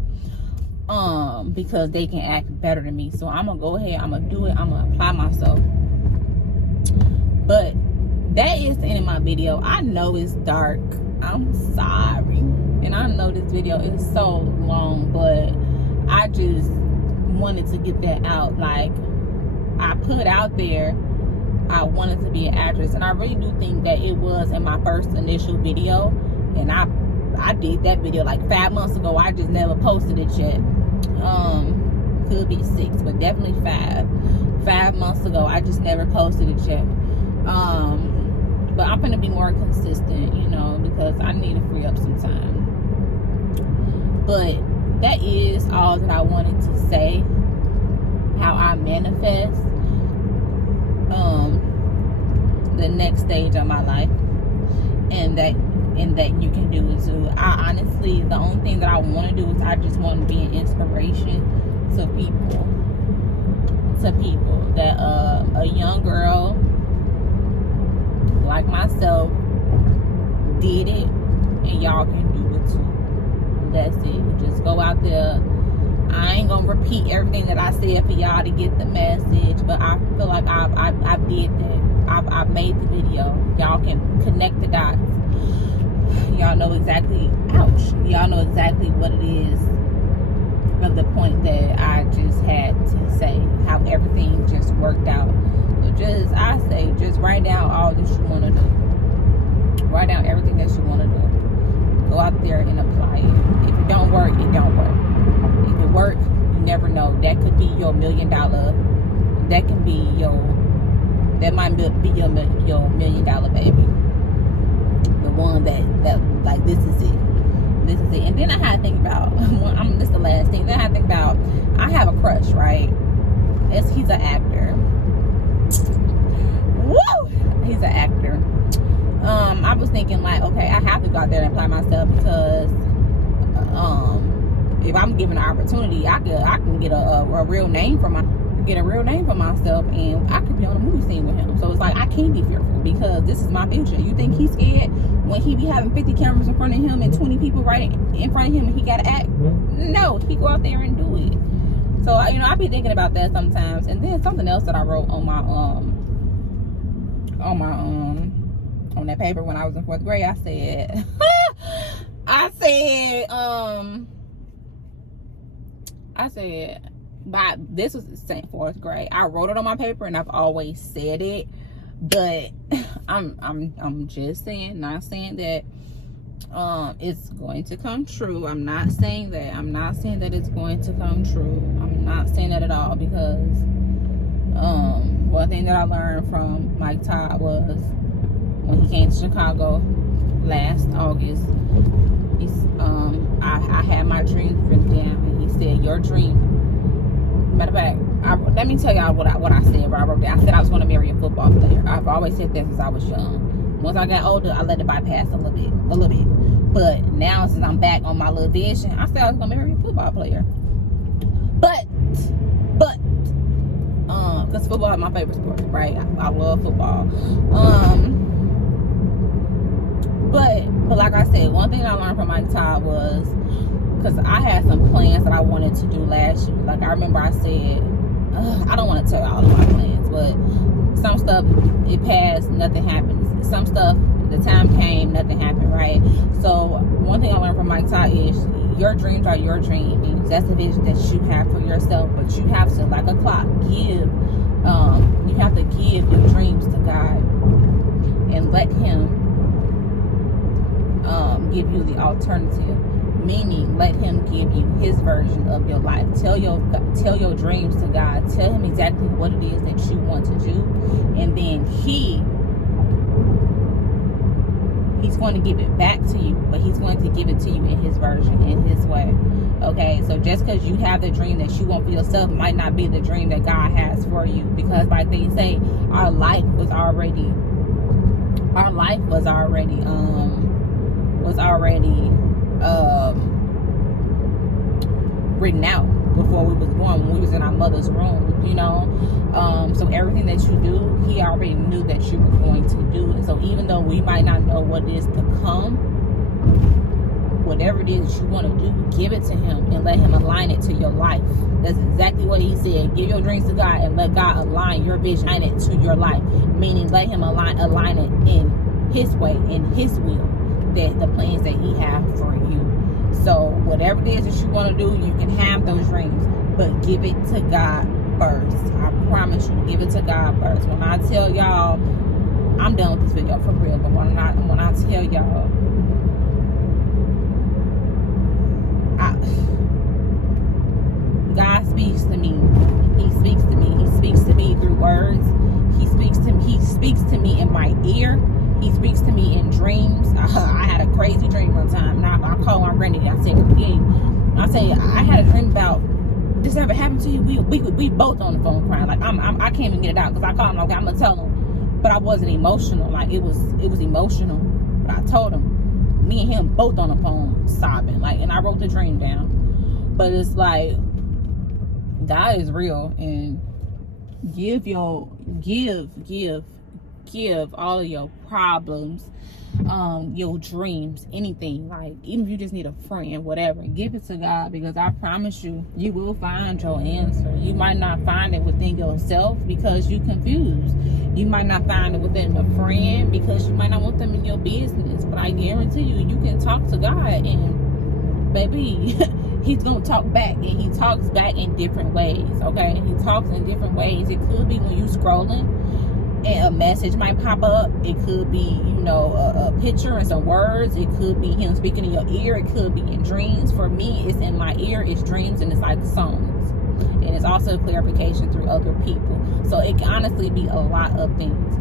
Because they can act better than me. So I'm gonna go ahead, I'm gonna do it, I'm gonna apply myself. But that is the end of my video. I know it's dark, I'm sorry, and I know this video is so long, but I just wanted to get that out. Like, I put out there I wanted to be an actress, and I really do think that it was in my first initial video, and I did that video like 5 months ago. I just never posted it yet. Could be maybe 6, but definitely 5 months ago. I just never posted it yet. But I'm gonna be more consistent, you know, because I need to free up some time. But that is all that I wanted to say. How I manifest the next stage of my life, and that you can do it too. I honestly, the only thing that I want to do is I just want to be an inspiration to people that a young girl like myself did it, and y'all can do it too. That's it. Just go out there. I ain't gonna repeat everything that I said for y'all to get the message, but I feel like I did that. I've made the video. Y'all can connect the dots. Y'all know exactly, ouch, y'all know exactly what it is of the point that I just had to say, how everything just worked out. So just write down all that you want to do. Write down everything that you want to do. Go out there and apply it. If it don't work, it don't work. If it work, you never know. That could be your $1 million. That can be that might be your $1 million baby. The one that like, this is it. This is it. And then I had to think about, this is the last thing. Then I had to think about, I have a crush, right? He's an actor. Woo! He's an actor. I was thinking like, okay, I have to go out there and apply myself, because if I'm given an opportunity, I can get a real name for myself, and I could be on a movie scene with him. So it's like, I can't be fearful, because this is my future. You think he's scared when he be having 50 cameras in front of him and 20 people right in front of him, and he gotta act? No, he go out there and do it. So I be thinking about that sometimes. And then something else that I wrote on that paper when I was in 4th grade, I said, but this was the 4th grade. I wrote it on my paper, and I've always said it, but I'm just saying, not saying that it's going to come true. I'm not saying that. I'm not saying that it's going to come true. I'm not saying that at all, because one thing that I learned from Mike Todd was, when he came to Chicago last August, I had my dreams written down, and he said, your dream. Matter of fact, let me tell y'all what I said. Where I wrote down. I said I was going to marry a football player. I've always said that since I was young. Once I got older, I let it bypass a little bit. But now, since I'm back on my little vision, I said I was going to marry a football player. But because football is my favorite sport, right? I love football. But like I said, one thing I learned from Mike Todd was, because I had some plans that I wanted to do last year. Like, I remember I said, I don't want to tell all of my plans, but some stuff, it passed, nothing happened. Some stuff, the time came, nothing happened, right? So one thing I learned from Mike Todd is, your dreams are your dreams. That's the vision that you have for yourself, but you have to, like a clock, you have to give your dreams to God, and let him give you the alternative. Meaning, let him give you his version of your life. Tell your dreams to God. Tell him exactly what it is that you want to do, and then he's going to give it back to you, but he's going to give it to you in his version, in his way. Okay, so just because you have the dream that you want for yourself might not be the dream that God has for you, because like they say, our life was already written out before we was born, when we was in our mother's womb, so everything that you do, he already knew that you were going to do. And so even though we might not know what is to come, whatever it is that you want to do, give it to him and let him align it to your life. That's exactly what he said. Give your dreams to God and let God align your vision to your life. Meaning, let him align it in his way, in his will, that the plans that he has for you. So whatever it is that you want to do, you can have those dreams, but give it to God first. I promise you, give it to God first. When I tell y'all, I'm done with this video for real, but when I tell y'all, God speaks to me words. He speaks to me in my ear. He speaks to me in dreams. I had a crazy dream one time. Now I called my granddaddy. I said, I had a dream about this ever happened to you. We both on the phone crying. Like I can't even get it out because I called him. Okay, I'm gonna tell him, but I wasn't emotional. Like it was emotional. But I told him, me and him both on the phone sobbing. Like, and I wrote the dream down. But it's like God is real, and give all of your problems, your dreams, anything, like even if you just need a friend, whatever, give it to God, because I promise you, you will find your answer. You might not find it within yourself because you're confused. You might not find it within a friend because you might not want them in your business, but I guarantee you, you can talk to God, and baby, he's gonna talk back, and he talks back in different ways. Okay, he talks in different ways. It could be when you scrolling and a message might pop up. It could be, you know, a picture and some words. It could be him speaking in your ear. It could be in dreams. For me, it's in my ear, it's dreams, and it's like songs, and it's also clarification through other people. So it can honestly be a lot of things.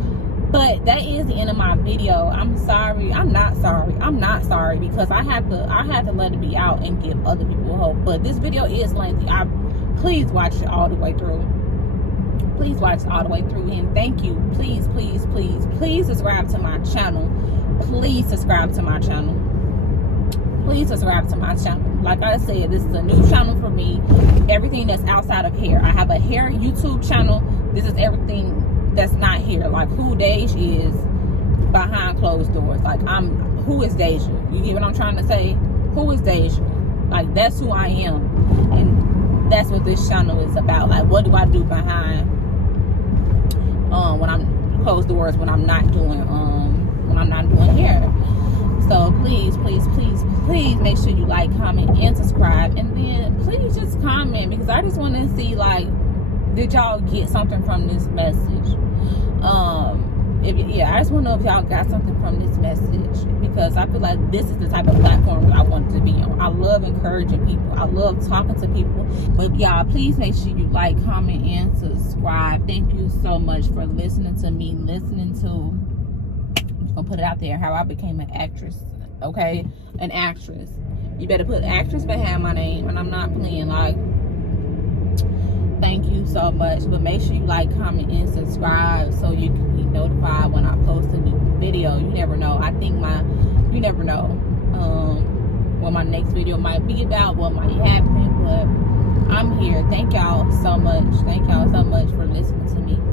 But that is the end of my video. I'm sorry. I'm not sorry because I had to let it be out and give other people hope. But this video is lengthy. Please watch it all the way through. Please watch it all the way through, and thank you. Please subscribe to my channel. Please subscribe to my channel. Please subscribe to my channel. Like I said, this is a new channel for me. Everything that's outside of hair. I have a hair YouTube channel. This is everything that's not here, like who Deja is behind closed doors. Like who is Deja? You get what I'm trying to say? Who is Deja? Like that's who I am, and that's what this channel is about. Like what do I do behind when I'm closed doors, when I'm not doing hair. So please make sure you like, comment, and subscribe, and then please just comment, because I just want to see, like, did y'all get something from this message? I just want to know if y'all got something from this message, because I feel like this is the type of platform that I want to be on. I love encouraging people. I love talking to people. But y'all, please make sure you like, comment, and subscribe. Thank you so much for listening to me, I'm just gonna put it out there, how I became an actress. Okay, an actress. You better put actress behind my name, and I'm not playing. Like, thank you so much. But make sure you like, comment, and subscribe so you can be notified when I post a new video. You never know. You never know what my next video might be about, what might happen. But I'm here. Thank y'all so much. Thank y'all so much for listening to me.